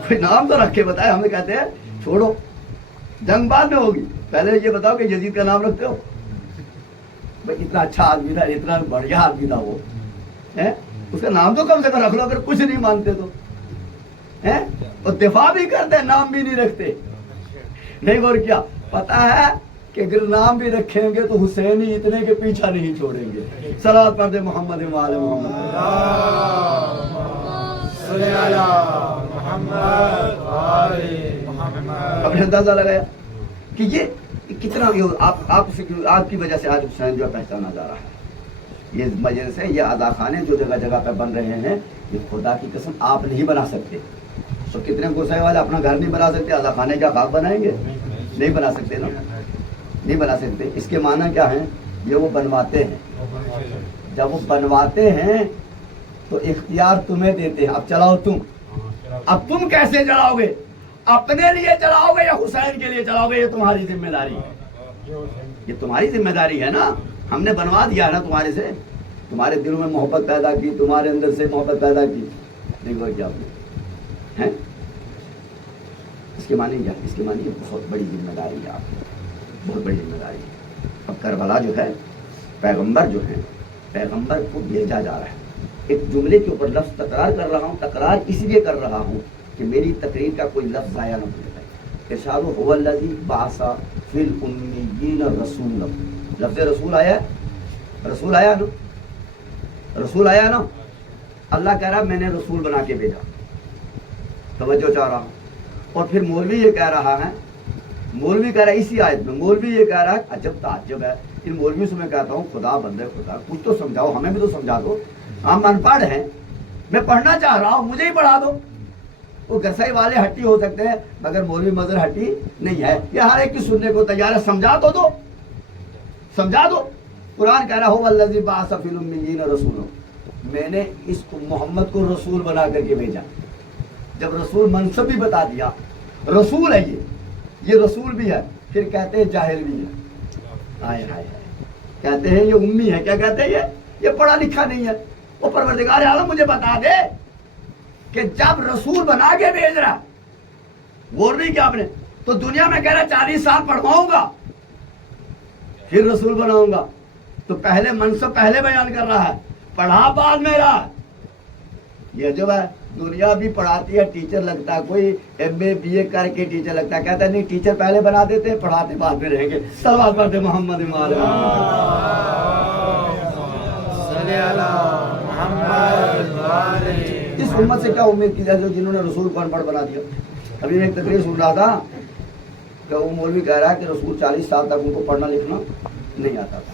کوئی نام تو رکھے بتائے، ہمیں کہتے ہیں چھوڑو، جنگ بعد میں ہوگی، پہلے یہ بتاؤ کہ یزید کا نام رکھتے ہو۔ بھائی اتنا اچھا آدمی تھا، اتنا بڑھیا آدمی تھا وہ، اس کا نام تو کم سے کم رکھ لو اگر کچھ نہیں مانتے تو، اور دفاع بھی کرتے نام بھی نہیں رکھتے، نہیں اور کیا۔ پتا ہے کہ اگر نام بھی رکھیں گے تو حسینی اتنے کے پیچھا نہیں چھوڑیں گے۔ صلوات پڑھ دے محمد و آل محمد۔ اب نے اندازہ لگایا کہ یہ کتنا آپ کی وجہ سے آج حسین جو پہچانا جا رہا ہے۔ یہ مجلس ہے، یہ عزا خانے جو جگہ جگہ پہ بن رہے ہیں، یہ خدا کی قسم آپ نہیں بنا سکتے۔ تو کتنے غصے والے اپنا گھر نہیں بنا سکتے، عزا خانے کیا باغ بنائیں گے؟ نہیں بنا سکتے نا، نہیں بنا سکتے۔ اس کے معنی کیا ہے؟ یہ وہ بنواتے ہیں، جب وہ بنواتے ہیں تو اختیار تمہیں دیتے ہیں، اب چلاؤ تم۔ اب تم کیسے چلاؤ گے؟ اپنے لیے چلاؤ گے یا حسین کے لیے چلاؤ گے؟ یہ تمہاری ذمہ داری ہے، یہ تمہاری ذمہ داری ہے نا۔ ہم نے بنوا دیا ہے نا تمہارے سے، تمہارے دلوں میں محبت پیدا کی، تمہارے اندر سے محبت پیدا کی، نہیں وہ کیا ہے؟ اس کے معنی کیا؟ اس کے معنی یہ بہت بڑی ذمہ داری ہے، آپ کی بہت بڑی ذمہ داری ہے۔ اب کربلا جو ہے پیغمبر جو ہیں پیغمبر کو بھیجا جا رہا ہے. ایک جملے کے اوپر لفظ تکرار کر رہا ہوں, تکرار اس لیے کر رہا ہوں کہ میری تقریر کا کوئی لفظ ضائع نہ ہو جائے. ارشاد هو الذی بعث فی الامیین رسولا. لفظ رسول آیا ہے, رسول آیا نا, رسول آیا نا. اللہ کہہ رہا میں نے رسول بنا کے بھیجا. توجہ چاہ رہا ہوں. اور پھر مولوی یہ کہہ رہا ہے, مولوی کہہ رہا ہے اسی آیت میں, مولوی یہ کہہ رہا ہے, عجب تعجب ہے ان مولویوں سے. میں کہتا ہوں خدا بندے خدا کچھ تو سمجھاؤ, ہمیں بھی تو سمجھا دو. ہم ان پڑھ ہیں, میں پڑھنا چاہ رہا ہوں, مجھے ہی پڑھا دو. وہ گرسائی والے ہٹی ہو سکتے ہیں مگر مولوی مظہر ہٹی نہیں ہے. یہ ہر ایک کی سننے کو تیار ہے. سمجھا تو دو, سمجھا دو. قرآن کہہ رہا هو الذی بعث فی الامیین رسولا. میں نے اس کو محمد کو رسول بنا کر کے بھیجا. جب رسول منصب بھی بتا دیا, رسول ہے یہ رسول بھی ہے, پھر کہتے ہیں جاہل بھی ہے. ہائے ہائے ہائے, کہتے ہیں یہ امی ہے. کیا کہتے ہیں یہ پڑھا لکھا نہیں ہے. وہ پروردگار عالم مجھے بتا دے کہ جب رسول بنا کے بھیج رہا, غور نہیں کیا آپ نے, تو دنیا میں کہہ رہا 40 سال پڑھواؤں گا پھر رسول بناؤں گا. تو پہلے منصب پہلے بیان کر رہا ہے, پڑھا بعد میں رہا. یہ جو ہے دنیا بھی پڑھاتی ہے, ٹیچر لگتا ہے, کوئی ایم اے بی اے کر کے ٹیچر لگتا ہے, کہتا ہے نہیں ٹیچر پہلے بنا دیتے ہیں, پڑھاتے بعد میں رہیں گے. صلوات پڑھتے محمد اس امت سے کیا امید کی جائے جو جنہوں نے رسول کو ان پڑھ بنا دیا. ابھی میں ایک تقریر سن رہا تھا کہ وہ مولوی کہہ رہا ہے کہ رسول 40 سال تک ان کو پڑھنا لکھنا نہیں آتا تھا.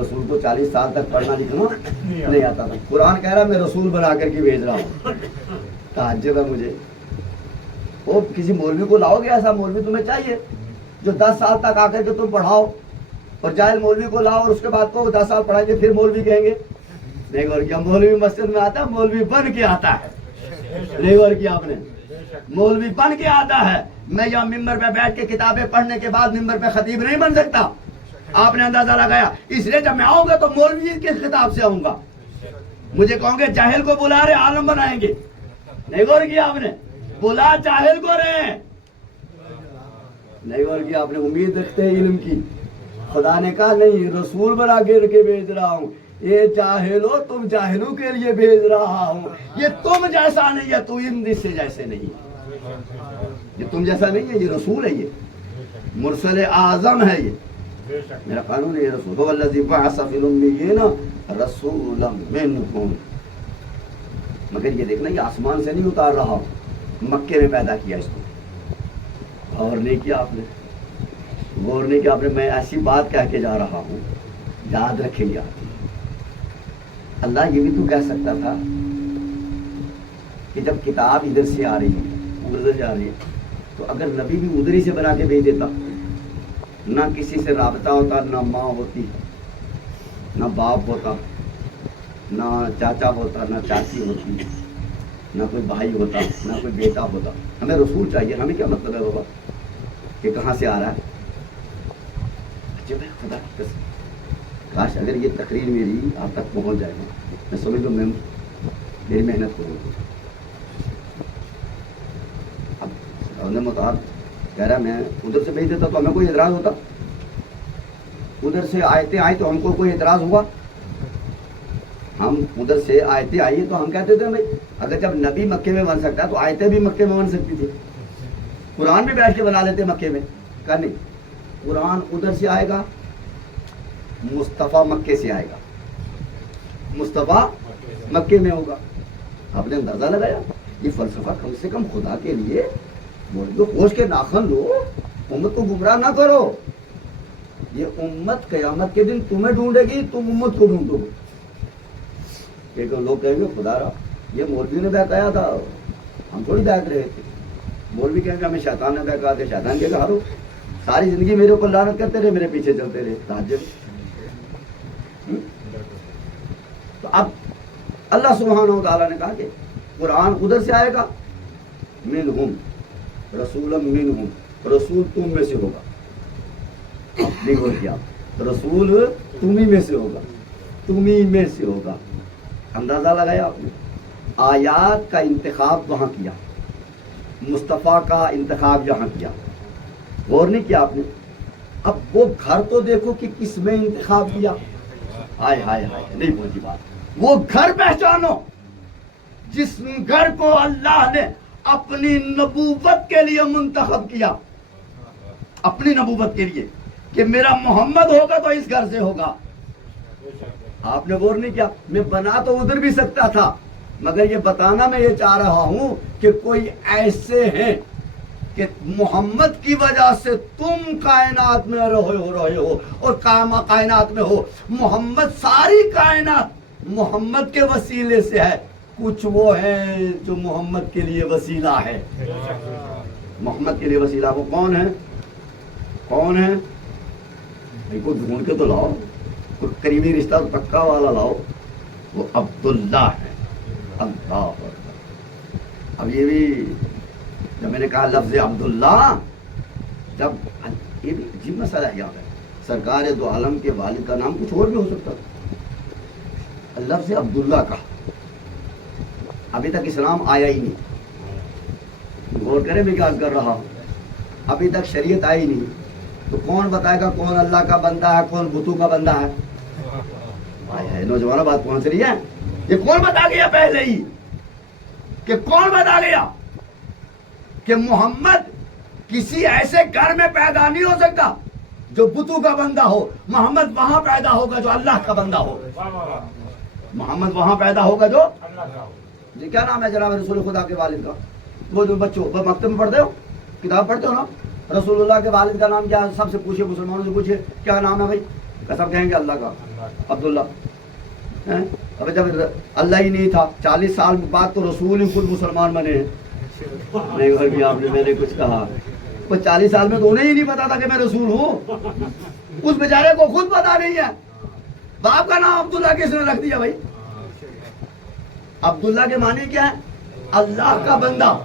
رسول کو 40 سال تک پڑھنا لکھنا نہیں آتا تھا. قرآن کہہ رہا میں رسول بنا کر کے بھیج رہا ہوں. تعجب ہے مجھے. وہ کسی مولوی کو لاؤ گے, ایسا مولوی تمہیں چاہیے جو 10 سال تک آ کر کے تم پڑھاؤ, اور جاہل مولوی کو لاؤ اور اس کے بعد کو 10 سال پڑھائیں گے پھر مولوی کہیں گے. نہیں غور کیا, مولوی مسجد میں آتا ہے, مولوی بن کے آتا ہے. نہیں غور کیا آپ نے, مولوی بن کے آتا ہے. میں یہاں ممبر پہ بیٹھ کے کتابیں پڑھنے کے بعد ممبر پہ خطیب نہیں بن سکتا. آپ نے اندازہ لگایا. اس لیے جب میں آؤں گا تو مولوی کے خطاب سے آؤں گا. مجھے کہوں گے جاہل کو بلا رہے عالم بنائیں گے. نہیں غور کیا آپ نے, بلا جاہل کو رہے. نہیں غور کیا آپ نے. امید رکھتے ہیں علم کی. خدا نے کہا نہیں, رسول بنا کے بھیج رہا ہوں. یہ جاہلو, تم جاہلوں کے لیے بھیج رہا ہوں. یہ تم جیسا نہیں ہے, تو ان سے جیسے نہیں. یہ تم جیسا نہیں ہے, یہ رسول ہے, یہ مرسل اعظم ہے. یہ میرا قانون ہے, یہ رسول. هو الذی بعث فی الامیین رسولا منہم. مگر یہ دیکھنا, یہ آسمان سے نہیں اتار رہا ہوں, مکے میں پیدا کیا اس کو. غور نہیں کیا آپ نے, غور نہیں کیا آپ نے. میں ایسی بات کہہ کے جا رہا ہوں, یاد رکھیں گے آپ. اللہ یہ بھی تو کہہ سکتا تھا کہ جب کتاب ادھر سے آ رہی ہے, ادھر جا رہی ہے, تو اگر نبی بھی ادھر ہی سے بنا کے بھیج دیتا, نہ کسی سے رابطہ ہوتا, نہ ماں ہوتی, نہ باپ ہوتا, نہ چاچا ہوتا, نہ چاچی ہوتی, نہ کوئی بھائی ہوتا, نہ کوئی بیٹا ہوتا. ہمیں رسول چاہیے. ہمیں کیا مطلب ہے بابا کہ کہاں سے آ رہا ہے. عجیب ہے خدا کی قسم. کاش اگر یہ تقریر میری آپ تک پہنچ جائے گا, میں سمجھ لوں میں میری محنت کروں. اب مطاب کہہ رہا میں ادھر سے بھیج دیتا تو ہمیں کوئی اعتراض ہوتا. ادھر سے آیتیں آئی تو ہم کو کوئی اعتراض ہوا. ہم ادھر سے آیتیں آئی تو ہم کہتے تھے بھائی اگر جب نبی مکے میں بن سکتا ہے تو آیتیں بھی مکے میں بن سکتی تھی. قرآن بھی بیٹھ کے بنا لیتے مکے میں. کہا نہیں, قرآن ادھر سے آئے گا, مصطفیٰ مکے سے آئے گا. مصطفیٰ مکے میں ہوگا. آپ نے اندازہ لگایا. یہ فلسفہ کم سے کم خدا کے لیے بولو, ہوش کے ناخن لو, امت کو گمراہ نہ کرو. یہ امت قیامت کے دن تمہیں ڈھونڈے گی, تم امت کو ڈھونڈو گے. ایک لوگ کہیں گے خدا را یہ مولوی نے بہکایا تھا, ہم تھوڑی بہک رہے تھے. مولوی کہیں گے ہمیں شیطان نے بہکا دیا. شیطان کہے گا ہارو ساری زندگی میرے اوپر لعنت کرتے رہے, میرے پیچھے چلتے رہے. تعجب. تو اب اللہ سبحانہ و تعالیٰ نے کہا کہ قرآن ادھر سے آئے گا, منہم رسولا منہم, رسول تم میں سے ہوگا. نہیں بول کیا, رسول تمہیں میں سے ہوگا, تمہیں میں سے ہوگا. اندازہ لگایا آپ نے. آیات کا انتخاب وہاں کیا, مصطفیٰ کا انتخاب یہاں کیا. غور نہیں کیا آپ نے. اب وہ گھر تو دیکھو کہ کس میں انتخاب کیا. ہائے ہائے ہائے, نہیں پہنچی بات. وہ گھر پہچانو جس گھر کو اللہ نے اپنی نبوت کے لیے منتخب کیا, اپنی نبوت کے لیے, کہ میرا محمد ہوگا تو اس گھر سے ہوگا. آپ نے غور نہیں کیا. میں بنا تو ادھر بھی سکتا تھا, مگر یہ بتانا میں یہ چاہ رہا ہوں کہ کوئی ایسے ہیں کہ محمد کی وجہ سے تم کائنات میں رہے ہو اور کائنات میں ہو. محمد, ساری کائنات محمد کے وسیلے سے ہے. کچھ وہ ہیں جو محمد کے لیے وسیلہ ہے. محمد کے لیے وسیلہ وہ کون ہے؟ کون ہے؟ کو ڈھونڈ کے تو لاؤ, کوئی قریبی رشتہ پکا والا لاؤ. وہ عبداللہ ہے. اللہ اکبر. اب یہ بھی جب میں نے کہا لفظ عبداللہ, جب یہ بھی عجیب مسئلہ ہے. یہاں پہ سرکار دو عالم کے والد کا نام کچھ اور بھی ہو سکتا تھا. لفظ عبداللہ کا ابھی تک اسلام آیا ہی نہیں. غور کریں میں کیا کر رہا ہوں. ابھی تک شریعت آئی نہیں, تو کون بتائے گا کون اللہ کا بندہ ہے, کون بتوں کا بندہ ہے؟ نوجوانوں بات پہنچ رہی ہے. یہ کون بتا گیا پہلے ہی؟ کہ کون بتا گیا کہ محمد کسی ایسے گھر میں پیدا نہیں ہو سکتا جو بتوں کا بندہ ہو. محمد وہاں پیدا ہوگا جو اللہ کا بندہ ہو. محمد وہاں پیدا ہوگا جو جی کیا نام ہے جناب رسول خدا کے والد کا؟ وہ جو بچوں مکتب میں پڑھتے ہو, کتاب پڑھتے ہو نا, رسول اللہ کے والد کا نام کیا ہے؟ سب سے پوچھے, مسلمانوں سے پوچھے کیا نام ہے بھائی؟ سب کہیں گے اللہ کا, عبداللہ. اب جب اللہ ہی نہیں تھا, 40 سال بعد تو رسول ہی خود مسلمان بنے ہیں. نہیں بھائی آپ نے, میں نے کچھ کہا, وہ 40 سال میں تو انہیں ہی نہیں پتا تھا کہ میں رسول ہوں. اس بیچارے کو خود پتا نہیں ہے. باپ کا نام عبداللہ کس نے رکھ دیا بھائی؟ عبداللہ کے معنی کیا ہے؟ اللہ کا بندہ.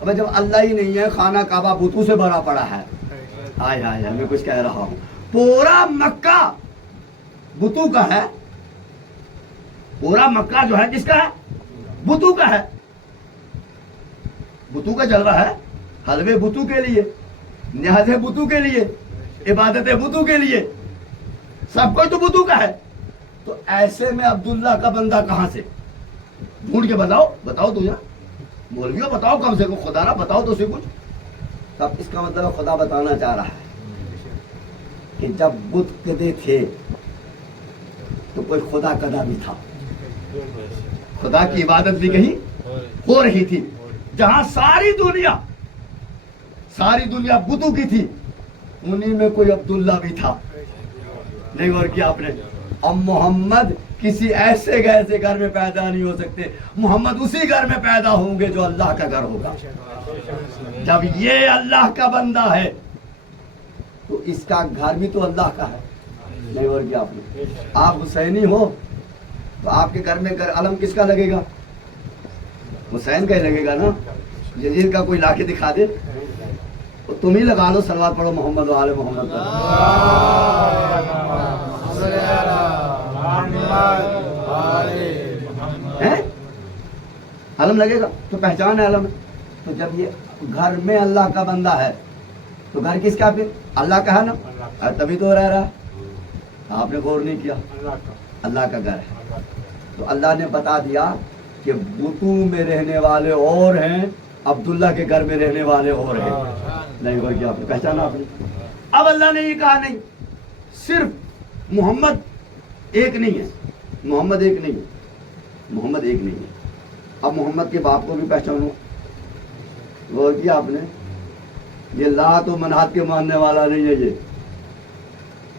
اب جب اللہ ہی نہیں ہے, خانہ کعبہ بتوں سے بھرا پڑا ہے. ہائے ہائے, میں کچھ کہہ رہا ہوں. پورا مکہ بتوں کا ہے. پورا مکہ جو ہے کس کا ہے؟ بتوں کا ہے. بتوں کا جلوہ ہے. حلوے بتوں کے لیے, نیازیں بتوں کے لیے, عبادتیں بتوں کے لیے, سب کچھ تو بتوں کا ہے. تو ایسے میں عبداللہ کا بندہ کہاں سے؟ ڈھونڈ کے بتاؤ تو یار مولویوں, بتاؤ کم سے کم, خدا نہ بتاؤ تو سے کچھ. تب اس کا مطلب خدا بتانا چاہ رہا ہے کہ جب بت کدے تھے تو کوئی خدا کدا بھی تھا. خدا کی عبادت بھی کہیں ہو رہی تھی. جہاں ساری دنیا بتوں کی تھی, انہی میں کوئی عبداللہ بھی تھا. نہیں غور کیا آپ نے؟ اب محمد کسی ایسے گھر میں پیدا نہیں ہو سکتے. محمد اسی گھر میں پیدا ہوں گے جو اللہ کا گھر ہوگا. جب یہ اللہ کا بندہ ہے تو اس کا گھر بھی تو اللہ کا ہے. نہیں غور کیا آپ نے؟ آپ حسینی ہو تو آپ کے گھر میں علم کس کا لگے گا؟ حسین کا ہی لگے گا نا. یزید کا کوئی لا کے دکھا دے تو تم ہی لگا لو. صلوات پڑھو محمد و آل محمد پر. علم لگے گا تو پہچان ہے علم. تو جب یہ گھر میں اللہ کا بندہ ہے تو گھر کس کا؟ پھر اللہ کا ہے نا, تبھی تو رہ رہا. آپ نے غور نہیں کیا, اللہ کا گھر ہے. تو اللہ نے بتا دیا کہ بتوں میں رہنے والے اور ہیں, عبداللہ کے گھر میں رہنے والے اور ہیں. نہیں غور کیا آپ نے, پہچانا آپ نے. اب اللہ نے یہ کہا نہیں, صرف محمد ایک نہیں ہے. محمد ایک نہیں ہے. محمد ایک نہیں ہے. اب محمد کے باپ کو بھی پہچانو. غور کیا آپ نے؟ یہ لات و منات کے ماننے والا نہیں ہے. یہ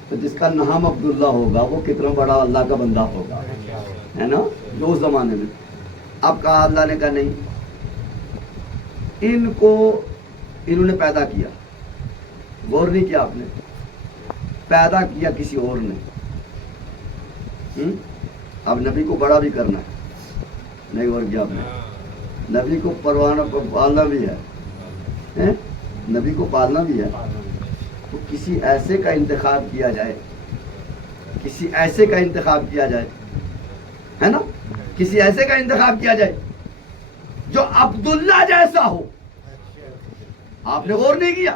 تو جس کا نام عبداللہ ہوگا وہ کتنا بڑا اللہ کا بندہ ہوگا, ہے نا, جو اس زمانے میں. اب کہا اللہ نے کہا نہیں, انہوں نے پیدا کیا. غور نہیں کیا آپ نے؟ پیدا کیا کسی اور نے. اب نبی کو بڑا بھی کرنا ہے. نہیں غور کیا آپ نے؟ نبی کو پالنا بھی ہے, نبی کو پالنا بھی ہے. تو کسی ایسے کا انتخاب کیا جائے, کسی ایسے کا انتخاب کیا جائے, ہے نا, کسی ایسے کا انتخاب کیا جائے جو عبداللہ جیسا ہو. آپ نے غور نہیں کیا؟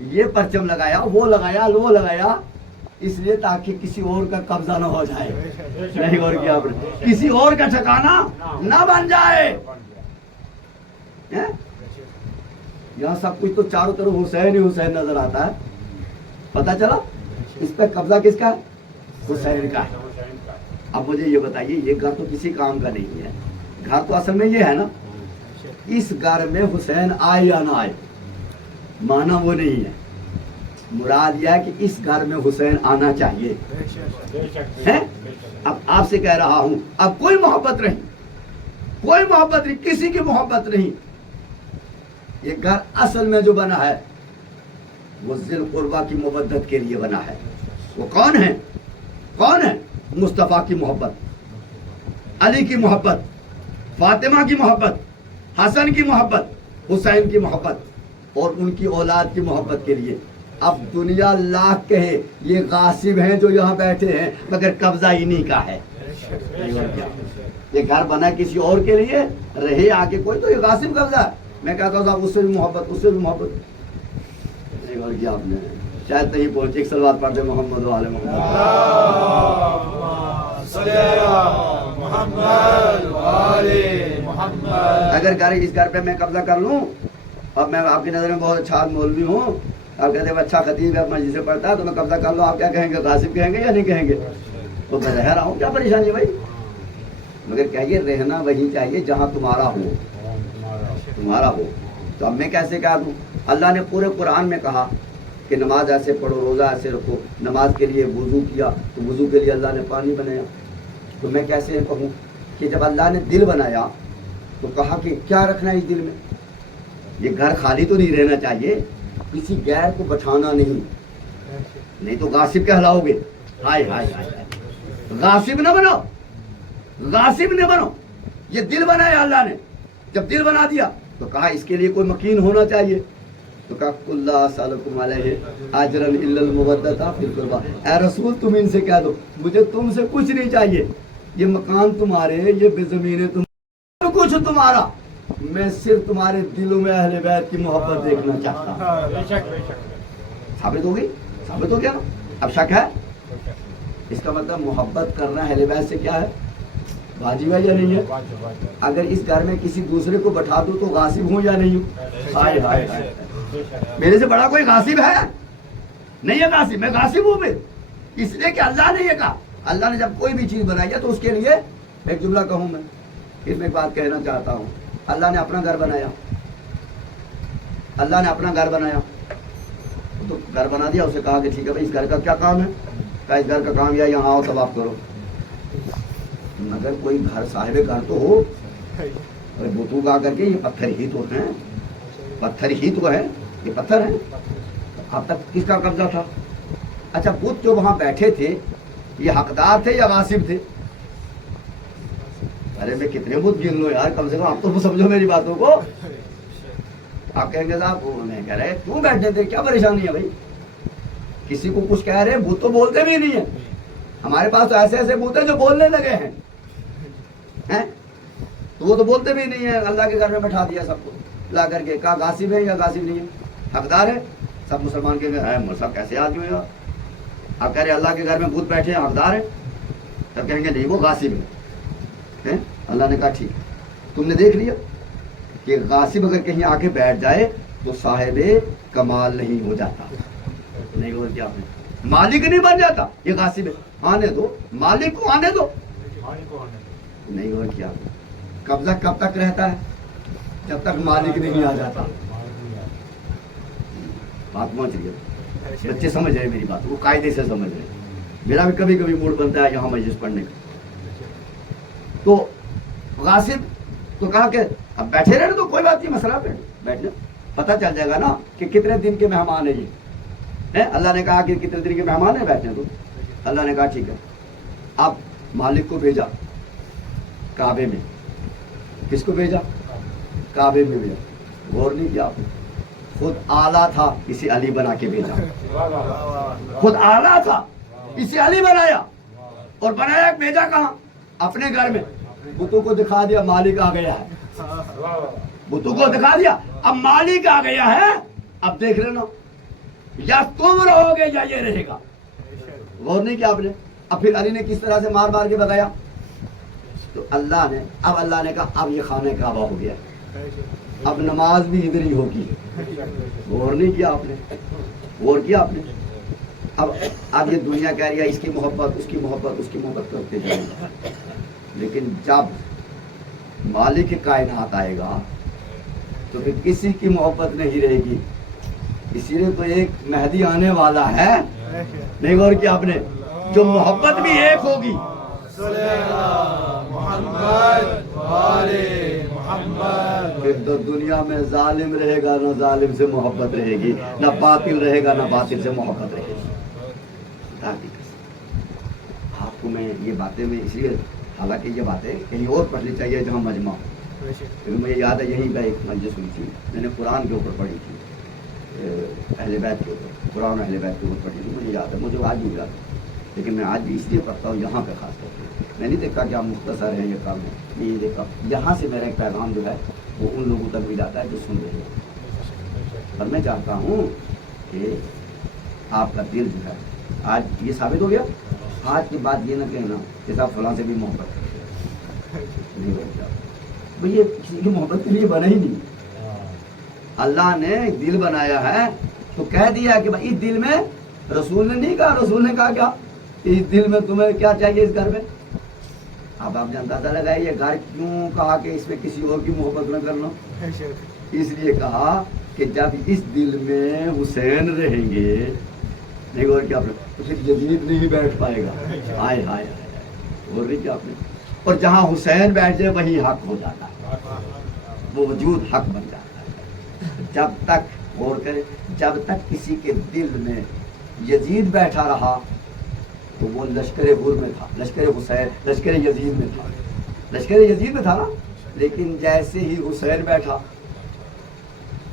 یہ پرچم لگایا، وہ لگایا، اس لیے تاکہ کسی اور کا قبضہ نہ ہو جائے، نہیں اور کیا، کسی اور کا ٹھکانہ نہ بن جائے۔ یہاں سب کچھ تو چاروں طرف حسین ہی حسین نظر آتا ہے، پتہ چلا اس پہ قبضہ کس کا ہے؟ حسین کا ہے۔ اب مجھے یہ بتائیے، یہ گھر تو کسی کام کا نہیں ہے، گھر تو اصل میں یہ ہے نا، اس گھر میں حسین آئے یا نہ آئے معنی وہ نہیں ہے، مراد یہ ہے کہ اس گھر میں حسین آنا چاہیے ہے۔ اب آپ سے کہہ رہا ہوں، اب کوئی محبت نہیں، کسی کی محبت نہیں، یہ گھر اصل میں جو بنا ہے وہ ذی القربہ کی مودت کے لیے بنا ہے۔ وہ کون ہے؟ مصطفیٰ کی محبت، علی کی محبت، فاطمہ کی محبت، حسن کی محبت، حسین کی محبت اور ان کی اولاد کی محبت کے لیے۔ اب دنیا لاکھ کہے یہ غاصب ہیں جو یہاں بیٹھے ہیں، مگر قبضہ انہی کا ہے۔ یہ گھر بنا کسی اور کے لیے، رہے آگے کوئی تو یہ غاصب قبضہ ہے۔ میں کہتا ہوں صاحب اس سے بھی محبت نہیں، اور کیا آپ نے شاید نہیں پہنچے۔ ایک سلوات پڑھ دے محمد و آل محمد۔ اگر اس گھر پہ میں قبضہ کر لوں اور میں آپ کی نظر میں بہت اچھا مولوی ہوں، آپ کہتے ہیں اچھا خطیب ہے، مسجد سے پڑھتا ہے، تو میں قبضہ کر لوں، آپ کیا کہیں گے؟ غاصب کہیں گے یا نہیں کہیں گے؟ تو میں رہ رہا ہوں، کیا پریشانی ہے بھائی؟ مگر کہیے رہنا وہیں چاہیے جہاں تمہارا ہو۔ تو اب میں کیسے کہہ دوں؟ اللہ نے پورے قرآن میں کہا کہ نماز ایسے پڑھو، روزہ ایسے رکھو، نماز کے لیے وضو کیا تو وضو کے لیے اللہ نے پانی بنایا، تو میں کیسے کہوں کہ جب اللہ نے دل بنایا تو کہا کہ کیا رکھنا ہے اس دل میں؟ یہ گھر خالی تو نہیں رہنا چاہیے، کسی غیر کو بٹھانا نہیں تو غاصب کہلاؤ گے۔ ہائے غاصب نہ بنو، یہ دل بنایا اللہ نے، جب دل بنا دیا تو کہا اس کے لیے کوئی مکین ہونا چاہیے، تو کہا قل لا اسألکم علیہ اجرا الا المودۃ فی القربى، اے رسول تم ان سے کہہ دو مجھے تم سے کچھ نہیں چاہیے، یہ مکان تمہارے، یہ بے زمینیں تمہارے، کچھ تمہارا، میں صرف تمہارے دلوں میں اہل بیت کی محبت دیکھنا چاہتا ہوں۔ ثابت ہو گیا نا؟ اب شک ہے؟ اس کا مطلب محبت کرنا اہل بیت سے کیا ہے؟ واجب ہے یا نہیں ہے؟ اگر اس گھر میں کسی دوسرے کو بٹھا دوں تو غاصب ہوں یا نہیں ہوں؟ ہائے میرے سے بڑا کوئی غاصب ہے؟ نہیں ہے غاصب، میں غاصب ہوں پھر، اس لیے کہ اللہ نے یہ کہا۔ اللہ نے جب کوئی بھی چیز بنائی ہے تو اس کے لیے ایک جملہ کہوں میں، پھر میں ایک بات کہنا چاہتا ہوں۔ اللہ نے اپنا گھر بنایا، تو گھر بنا دیا، اسے کہا کہ ٹھیک ہے بھائی اس گھر کا کیا کام ہے؟ کہا اس گھر کا کام یہ یہاں آؤ طواف کرو۔ مگر کوئی گھر صاحب گھر تو ہو، بتوں کا کر کے یہ پتھر ہی تو ہیں، یہ پتھر ہیں۔ اب تک کس کا قبضہ تھا؟ اچھا بت جو وہاں بیٹھے تھے یہ حقدار تھے یا غاصب تھے؟ ارے میں کتنے بت گن لو یار، کم سے کم آپ تو سمجھو میری باتوں کو۔ آپ کہیں گے صاحب وہ نہیں کہہ رہے کیوں بیٹھے تھے، کیا پریشانی ہے بھائی؟ کسی کو کچھ کہہ رہے، بت تو بولتے بھی نہیں ہیں، ہمارے پاس تو ایسے بت ہیں جو بولنے لگے ہیں، تو وہ تو بولتے بھی نہیں ہیں۔ اللہ کے گھر میں بٹھا دیا سب کو لا کر کے، کہا غاصب ہے یا غاصب نہیں ہے، حقدار ہے؟ سب مسلمان کہیں گے صاحب کیسے آدمی ہے آپ کہہ رہے اللہ کے گھر میں بت بیٹھے ہیں، حقدار ہے؟ تب کہیں گے نہیں وہ غاصب ہے۔ اللہ نے کہا ٹھیک ہے، تم نے دیکھ لیا کہ غاصب اگر کہیں آ کے بیٹھ جائے تو صاحب کمال نہیں ہو جاتا، نہیں ہو کیا مالک نہیں بن جاتا، یہ غاصب ہے، آنے دو مالک کو، آنے دو، نہیں ہو کیا۔ قبضہ کب تک رہتا ہے؟ جب تک مالک نہیں آ جاتا۔ بات پہنچ رہی ہے، بچے سمجھ رہے میری بات، وہ قاعدے سے سمجھ رہے۔ میرا بھی کبھی کبھی موڈ بنتا ہے یہاں مجلس پڑھنے کا، تو غاصب تو کہا کہ اب بیٹھے رہنے تو کوئی بات نہیں، مسئلہ بیٹھنے پتہ چل جائے گا نا کہ کتنے دن کے مہمان ہیں یہ۔ اللہ نے کہا کہ کتنے دن کے مہمان ہیں، بیٹھنے تو اللہ نے کہا ٹھیک ہے۔ اب مالک کو بھیجا کعبے میں، کس کو بھیجا؟ کعبے میں بھیجا، غور نہیں کیا آپ نے؟ خود آلہ تھا اسے علی بنا کے بھیجا، خود آلہ تھا اسے علی بنایا، اور بنایا بھیجا کہاں؟ اپنے گھر میں۔ بتوں کو دکھا دیا مالک آ گیا ہے، بتوں کو دکھا دیا اب مالک آ گیا ہے، اب دیکھ لینا یا تم رہو گے یا یہ رہے گا. غور نہیں کیا آپ نے؟ اب پھر علی نے کس طرح سے مار مار کے بتایا. تو اللہ نے کہا اب یہ خانہ کعبہ ہو گیا, اب نماز بھی ادھر ہی ہوگی. غور نہیں کیا آپ نے؟ غور کیا آپ نے؟ اب یہ دنیا کہہ رہی ہے اس کی محبت اس کی محبت اس کی محبت کرتے جائیں گے, لیکن جب مالک کائنات آئے گا تو پھر کسی کی محبت نہیں رہے گی. اسی لیے تو ایک مہدی آنے والا ہے, نہیں غور کیا آپ نے, جو محبت بھی ایک ہوگی. پھر تو دنیا میں ظالم رہے گا نہ ظالم سے محبت رہے گی, نہ باطل رہے گا نہ باطل سے محبت رہے گی. آپ کو میں یہ باتیں میں اس لیے, حالانکہ یہ باتیں کہیں اور پڑھنی چاہیے جہاں مجمع. مجھے یاد ہے یہیں پہ ایک مجلس ہوئی تھی, میں نے قرآن کے اوپر پڑھی تھی, اہل بیت کے اوپر, قرآن اہل بیت کے اوپر پڑھی تھی. مجھے یاد ہے, مجھے آج بھی یاد ہے, لیکن میں آج بھی اس لیے پڑھتا ہوں یہاں پہ خاص طور پہ. میں نہیں دیکھا کہ آپ مختصر ہیں یہ کام ہے, میں یہ دیکھا یہاں سے میرا ایک پیغام جو ہے وہ ان لوگوں تک بھی جاتا ہے جو سن رہے ہیں. اور میں چاہتا ہوں کہ آپ کا دل جو ہے آج یہ ثابت ہو گیا. آج کی بات یہ نہ کہنا کہ صاحب فلاں سے بھی محبت نہیں ہوتا بھئی, یہ کسی کی محبت کے لیے بنا ہی نہیں. اللہ نے دل بنایا ہے تو کہہ دیا کہ بھائی اس دل میں, رسول نے نہیں کہا, رسول نے کہا کیا اس دل میں تمہیں کیا چاہیے اس گھر میں. اب آپ نے اندازہ لگایا یہ گھر کیوں کہا کہ اس میں کسی اور کی محبت نہ کرنا. اس لیے کہا کہ جب اس دل میں حسین رہیں گے, نہیں اور کیا تو پھر یزید نہیں بیٹھ پائے گا. ہائے ہائے اور نہیں کیا آپ نے. اور جہاں حسین بیٹھ جائے وہی حق ہو جاتا ہے, وہ وجود حق بن جاتا ہے. جب تک غور کرے, جب تک کسی کے دل میں یزید بیٹھا رہا تو وہ لشکر غر میں تھا, لشکر حسین لشکر یزید میں تھا, لشکر یزید میں تھا نا. لیکن جیسے ہی حسین بیٹھا,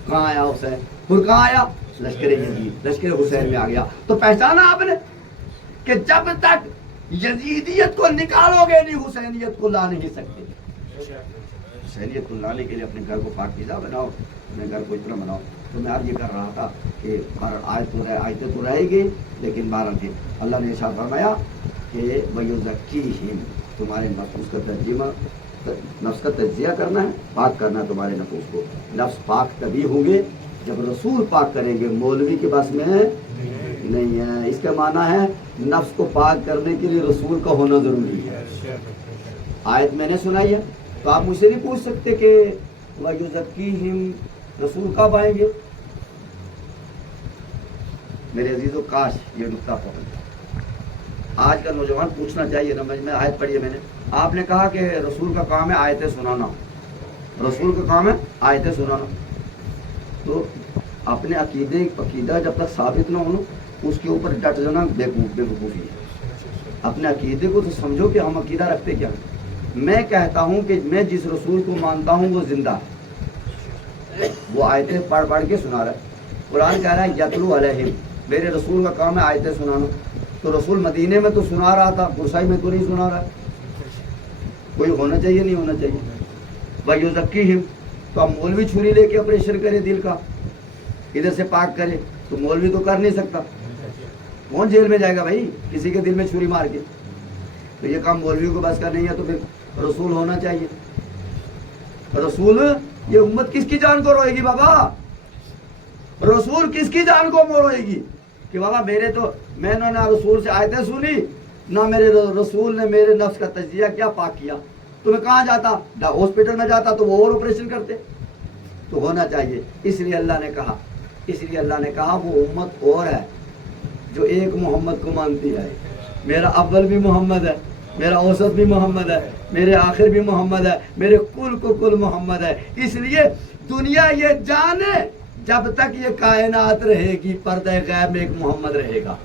کہاں آیا حسین, پھر کہاں آیا لشکر یزید, لشکر حسین میں آ گیا. تو پہچانا آپ نے کہ جب تک یزیدیت کو نکالو گے نہیں حسینیت کو لا نہیں سکتے. حسینیت کو لانے کے لیے اپنے گھر کو پاکیزہ بناؤ, اپنے گھر کو اتنا بناؤ. تو میں اب یہ کر رہا تھا کہ آیتیں تو رہے گی, لیکن بارہ تھے. اللہ نے ارشاد فرمایا کہ وَيُزَكِّيهِمْ, تمہارے نفس کا ترجمہ, نفس کا تجزیہ کرنا ہے, پاک کرنا ہے تمہارے نفس کو. نفس پاک تبھی ہوں گے جب رسول پاک کریں گے, مولوی کے بس میں نہیں ہے. اس کا معنی ہے نفس کو پاک کرنے کے لیے رسول کا ہونا ضروری ہے. آیت میں نے سنائی ہے, تو آپ مجھ سے نہیں پوچھ سکتے کہ وَيُزَكِّيهِمْ رسول کب آئیں گے. میرے عزیزو کاش یہ نقطہ پہنچ جائے. آج کا نوجوان پوچھنا چاہیے نا, میں آیت پڑھی ہے میں نے, آپ نے کہا کہ رسول کا کام ہے آیتیں سنانا, رسول کا کام ہے آیتیں سنانا. تو اپنے عقیدہ جب تک ثابت نہ ہو اس کے اوپر ڈٹ جانا بےوقوفی ہے. اپنے عقیدے کو تو سمجھو کہ ہم عقیدہ رکھتے کیا. میں کہتا ہوں کہ میں جس رسول کو مانتا ہوں وہ زندہ ہے, وہ آیتیں پڑھ کے سنا رہا ہے. قرآن کہہ رہا ہے یتلو علیہم, میرے رسول کا کام ہے آیتیں سنانا. تو رسول مدینے میں تو سنا رہا تھا, برسائی میں تو نہیں سنا رہا ہے. کوئی ہونا چاہیے نہیں ہونا چاہیے. وَيُزَكِّيهِمْ, تو اب مولوی چھری لے کے آپریشن کرے دل کا, ادھر سے پاک کرے, تو مولوی تو کر نہیں سکتا. کون جیل میں جائے گا بھائی کسی کے دل میں چھری مار کے. تو یہ کام مولوی کو بس کا نہیں ہے, تو پھر رسول ہونا چاہیے. رسول, یہ امت کس کی جان کو روئے گی بابا, رسول کس کی جان کو روئے گی کہ بابا میرے تو, میں نے نہ رسول سے آیتیں سنی, نہ میرے رسول نے میرے نفس کا تجزیہ کیا, پاک کیا. تو میں کہاں جاتا, ہاسپٹل میں جاتا تو وہ اور آپریشن کرتے. تو ہونا چاہیے. اس لیے اللہ نے کہا وہ امت اور ہے جو ایک محمد کو مانتی ہے. میرا اول بھی محمد ہے, میرا اوسط بھی محمد ہے, میرے آخر بھی محمد ہے, میرے کل کو کل محمد ہے. اس لیے دنیا یہ جانے جب تک یہ کائنات رہے گی پردہ غیب میں ایک محمد رہے گا.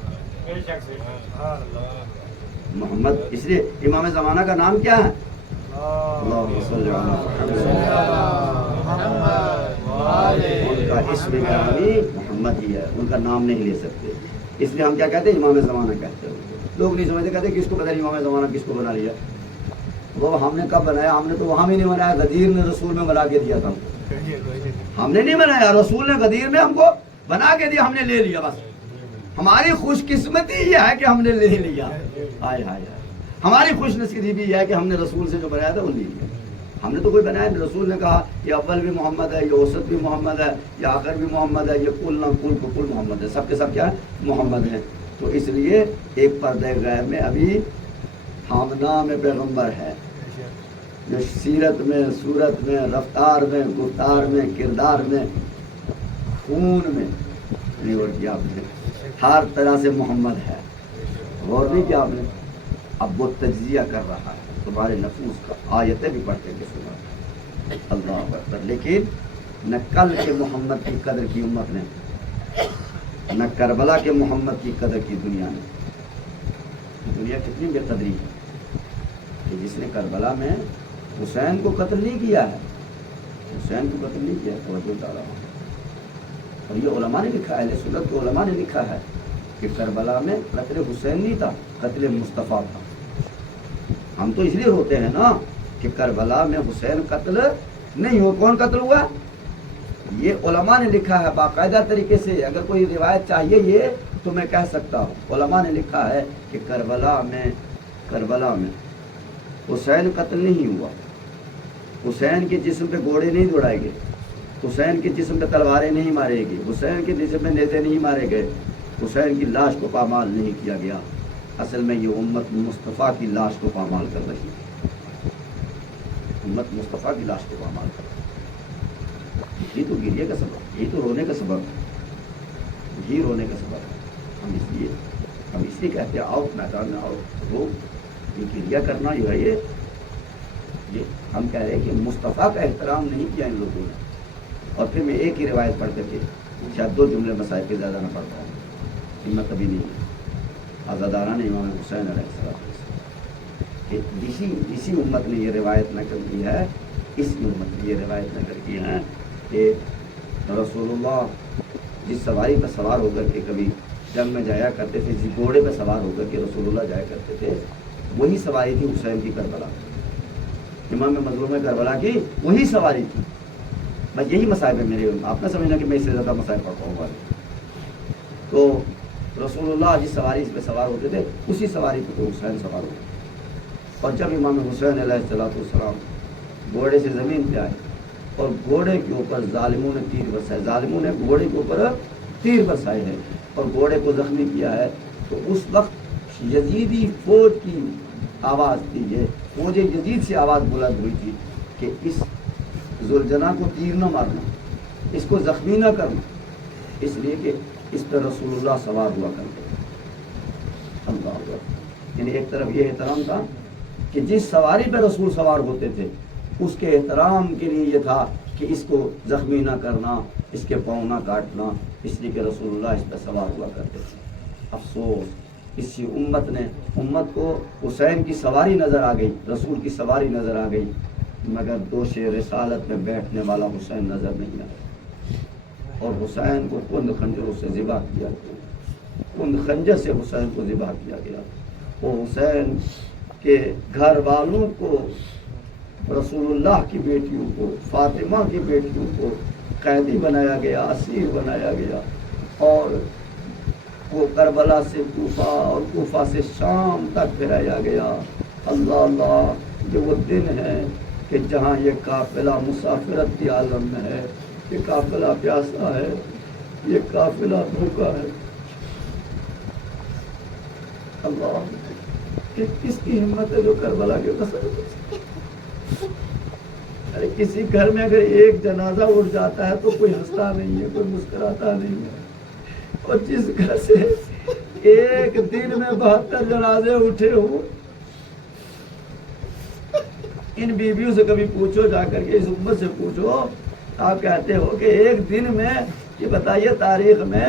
محمد, اس لیے امام زمانہ کا نام کیا ہے, اللہم صلی ان کا اسم گرامی محمد ہی ہے, ان کا نام نہیں لے سکتے. اس لیے ہم کیا کہتے ہیں, امام زمانہ کہتے ہیں. لوگ نہیں سمجھتے, کہتے کس کو پتہ نہیں امام زمانہ کس کو بنا لیا. وہ ہم نے کب بنایا, ہم نے تو وہاں بھی نہیں بنایا, غدیر نے رسول میں بنا کے دیا تھا. ہم نے نہیں بنایا, رسول نے غدیر میں ہم کو بنا کے دیا، ہم نے لے لیا، بس ہماری خوش قسمتی یہ ہے کہ ہم نے لے لیا. ہائے ہائے ہائے، ہماری خوش نصیبی بھی یہ ہے کہ ہم نے رسول سے جو بنایا تھا وہ لے لیا. ہم نے تو کوئی بنایا نہیں. رسول نے کہا یہ اول بھی محمد ہے، یہ اوسط بھی محمد ہے، یہ آخر بھی محمد ہے، یہ کل نہ کل کو کل محمد ہے، سب کے سب کیا ہے؟ محمد ہیں. تو اس لیے ایک پردہ غیب میں ابھی ہم نام پیغمبر ہے جو سیرت میں، صورت میں، رفتار میں، گفتار میں، کردار میں، خون میں نہیں غور کیا آپ نے، ہر طرح سے محمد ہے. غور نہیں کیا آپ نے؟ اب وہ تجزیہ کر رہا ہے تمہارے نفوس کا. آیتیں بھی پڑھتے ہیں سنا، اللہ اکبر. لیکن نہ کل کے محمد کی قدر کی امت نے، نہ کربلا کے محمد کی قدر کی دنیا نے. دنیا کتنی بے قدری ہے کہ جس نے کربلا میں حسین کو قتل نہیں کیا ہے، حسین کو قتل نہیں کیا. توجہ ڈالا ہوں. اور یہ علماء نے لکھا ہے، اہل سنت کے علماء نے لکھا ہے کہ کربلا میں قتل حسین نہیں تھا، قتل مصطفیٰ تھا. ہم تو اس لیے روتے ہیں نا کہ کربلا میں حسین قتل نہیں ہو. کون قتل ہوا؟ یہ علماء نے لکھا ہے باقاعدہ طریقے سے. اگر کوئی روایت چاہیے یہ تو میں کہہ سکتا ہوں. علماء نے لکھا ہے کہ کربلا میں حسین قتل نہیں ہوا. حسین کے جسم پہ گھوڑے نہیں دوڑائے گئے، حسین کے جسم پہ تلواریں نہیں مارے گی، حسین کے جسم پہ نیزے نہیں مارے گئے، حسین کی لاش کو پامال نہیں کیا گیا. اصل میں یہ امت مصطفیٰ کی لاش کو پامال کر رہی ہے. امت مصطفیٰ کی لاش کو پامال کر رہی ہے. یہ تو گریے کا سبب، یہ تو رونے کا سبب، یہ رونے کا سبب ہے. ہم اس لیے کہتے ہیں آؤ میدان میں آؤ رو. یہ گریہ کرنا جو ہے یہ ہم کہہ رہے ہیں کہ مصطفیٰ کا احترام نہیں کیا ان لوگوں نے. اور پھر میں ایک ہی روایت پڑھ کر کے شاید 2 جملے مسائل پہ زیادہ نہ پڑھتا ہوں، ہمت کبھی نہیں ہے. آزادارہ نے امام حسین علیہ السلام کہ اسی امت نے یہ روایت نقل کی ہے، اس امت نے یہ روایت نقل کی ہے کہ رسول اللہ جس سواری پہ سوار ہو کر کے کبھی جنگ میں جایا کرتے تھے، جس گھوڑے پہ سوار ہو کر کے رسول اللہ جایا کرتے تھے، وہی سواری تھی حسین کی کربلا. امام مظلوم کربلا کی وہی سواری تھی. بس یہی مصائب ہے میرے. آپ نہ سمجھنا کہ میں اس سے زیادہ مصائب پڑھتا ہوں. تو رسول اللہ جس سواری پہ سوار ہوتے تھے اسی سواری پہ تو حسین سوار ہوتے. اور جب امام حسین علیہ السلام گھوڑے سے زمین پہ آئے اور گھوڑے کے اوپر ظالموں نے تیر برسائے، ظالموں نے گھوڑے کے اوپر تیر برسائے ہیں اور گھوڑے کو زخمی کیا ہے، تو اس وقت یزیدی فوج کی آواز تھی، یہ فوج یزید سے آواز بلند ہوئی تھی کہ اس ذوالجناح کو تیر نہ مارنا، اس کو زخمی نہ کرنا، اس لیے کہ اس پر رسول اللہ سوار ہوا کرتے تھے. اللہ اکبر. یعنی ایک طرف یہ احترام تھا کہ جس سواری پہ رسول سوار ہوتے تھے اس کے احترام کے لیے یہ تھا کہ اس کو زخمی نہ کرنا، اس کے پاؤں نہ کاٹنا، اس لیے کہ رسول اللہ اس پہ سوار ہوا کرتے تھے. افسوس اسی امت کو حسین کی سواری نظر آ گئی، رسول کی سواری نظر آ گئی، مگر دوش رسالت میں بیٹھنے والا حسین نظر نہیں آیا. اور حسین کو کند خنجروں سے ذبح کیا گیا، کند خنجر سے حسین کو ذبح کیا گیا. وہ حسین کے گھر والوں کو، رسول اللہ کی بیٹیوں کو، فاطمہ کی بیٹیوں کو قیدی بنایا گیا، اسیر بنایا گیا، اور وہ کربلا سے کوفہ اور کوفہ سے شام تک پھیرایا گیا. اللہ اللہ، یہ وہ دن ہے کہ جہاں یہ قافلہ مسافرت کی عالم میں ہے، یہ قافلہ پیاسا ہے، یہ قافلہ بھوکا ہے. اللہ، کہ کس کی ہمت ہے جو کربلا کے قصر. ارے کسی گھر میں اگر ایک جنازہ اٹھ جاتا ہے تو کوئی ہنستا نہیں ہے، کوئی مسکراتا نہیں ہے. اور جس گھر سے ایک دن میں 72 جنازے اٹھے ہوں، ان بیویوں سے کبھی پوچھو، جا کر کے اس امت سے پوچھو، آپ کہتے ہو کہ ایک دن میں، یہ بتائیے تاریخ میں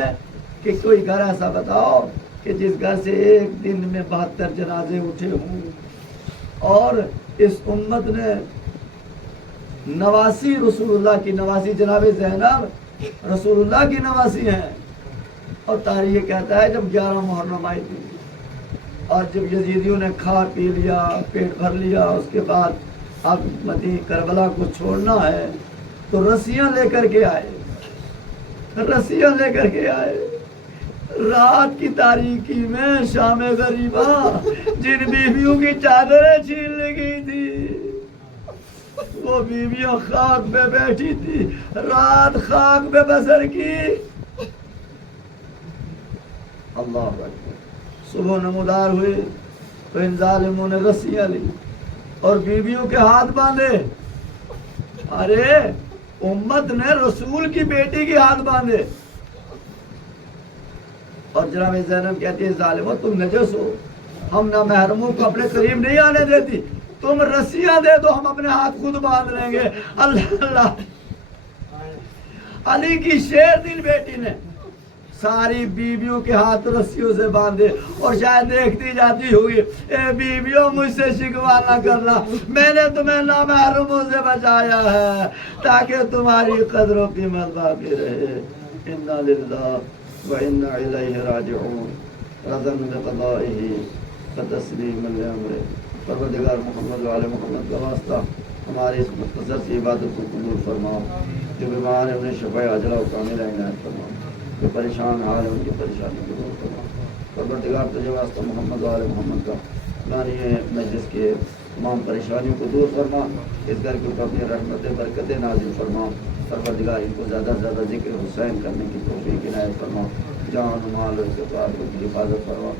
کہ کوئی گھر ایسا بتاؤ کہ جس گھر سے ایک دن میں 72 جنازے اٹھے ہوں. اور اس امت نے نواسی رسول اللہ کی، نواسی جناب زینب رسول اللہ کی نواسی ہیں. اور تاریخ کہتا ہے جب 11 محرم آئی تھی اور جب یزیدیوں نے کھا پی لیا، پیٹ بھر لیا، اس کے بعد اب کربلا کو چھوڑنا ہے تو رسیاں لے کر کے آئے. رسیاں لے کر کے آئے. رات کی تاریکی میں شام غریبا جن بیویوں کی چادریں چھین لی گئی تھی وہ بیویاں خاک پہ بیٹھی تھی, رات خاک پہ بسر کی. اللہ اکبر. صبح نمودار ہوئے تو ان ظالموں نے رسیاں لی اور بیویوں کے ہاتھ باندھے. ارے امت نے رسول کی بیٹی کے ہاتھ باندھے. اور جناب زینب کہتی ہے ظالمو تم نجس ہو, ہم نہ محرموں کو اپنے قریب نہیں آنے دیتی, تم رسیاں دے دو ہم اپنے ہاتھ خود باندھ لیں گے. اللہ اللہ. علی کی شیر دل بیٹی نے ساری بیویوں کے ہاتھ رسیوں سے باندھے اور شاید دیکھتی جاتی ہوگی, اے بیویوں مجھ سے شکوہ نہ کرنا, میں نے تمہیں نامحرموں سے بچایا ہے تاکہ تمہاری قدر و قیمت باقی رہے. انا للہ وَإِنَّا إِلَيْهِ رَاجِعُونَ. رضا بقضائه فتسلیم الامر. پروردگار محمد و آل محمد کا واسطہ ہماری اس مختصر سی عبادت کو قبول فرماؤ. جو بیمار ہیں انہیں شفاء عاجلہ و کاملہ عنایت فرماؤ. جو پریشان حال ہیں ان کی پریشانی کو دور فرماؤ. پروردگار تجھے واسطہ محمد و آل محمد کا پرانی مجلس کے تمام پریشانیوں کو دور فرما. اس گھر کے اوپر اپنی رحمت برکت نازل فرما. پروردگار ان کو زیادہ سے زیادہ ذکر حسین کرنے کی توفیق عنایت فرما. جان و مال و استطاعت کی حفاظت فرما.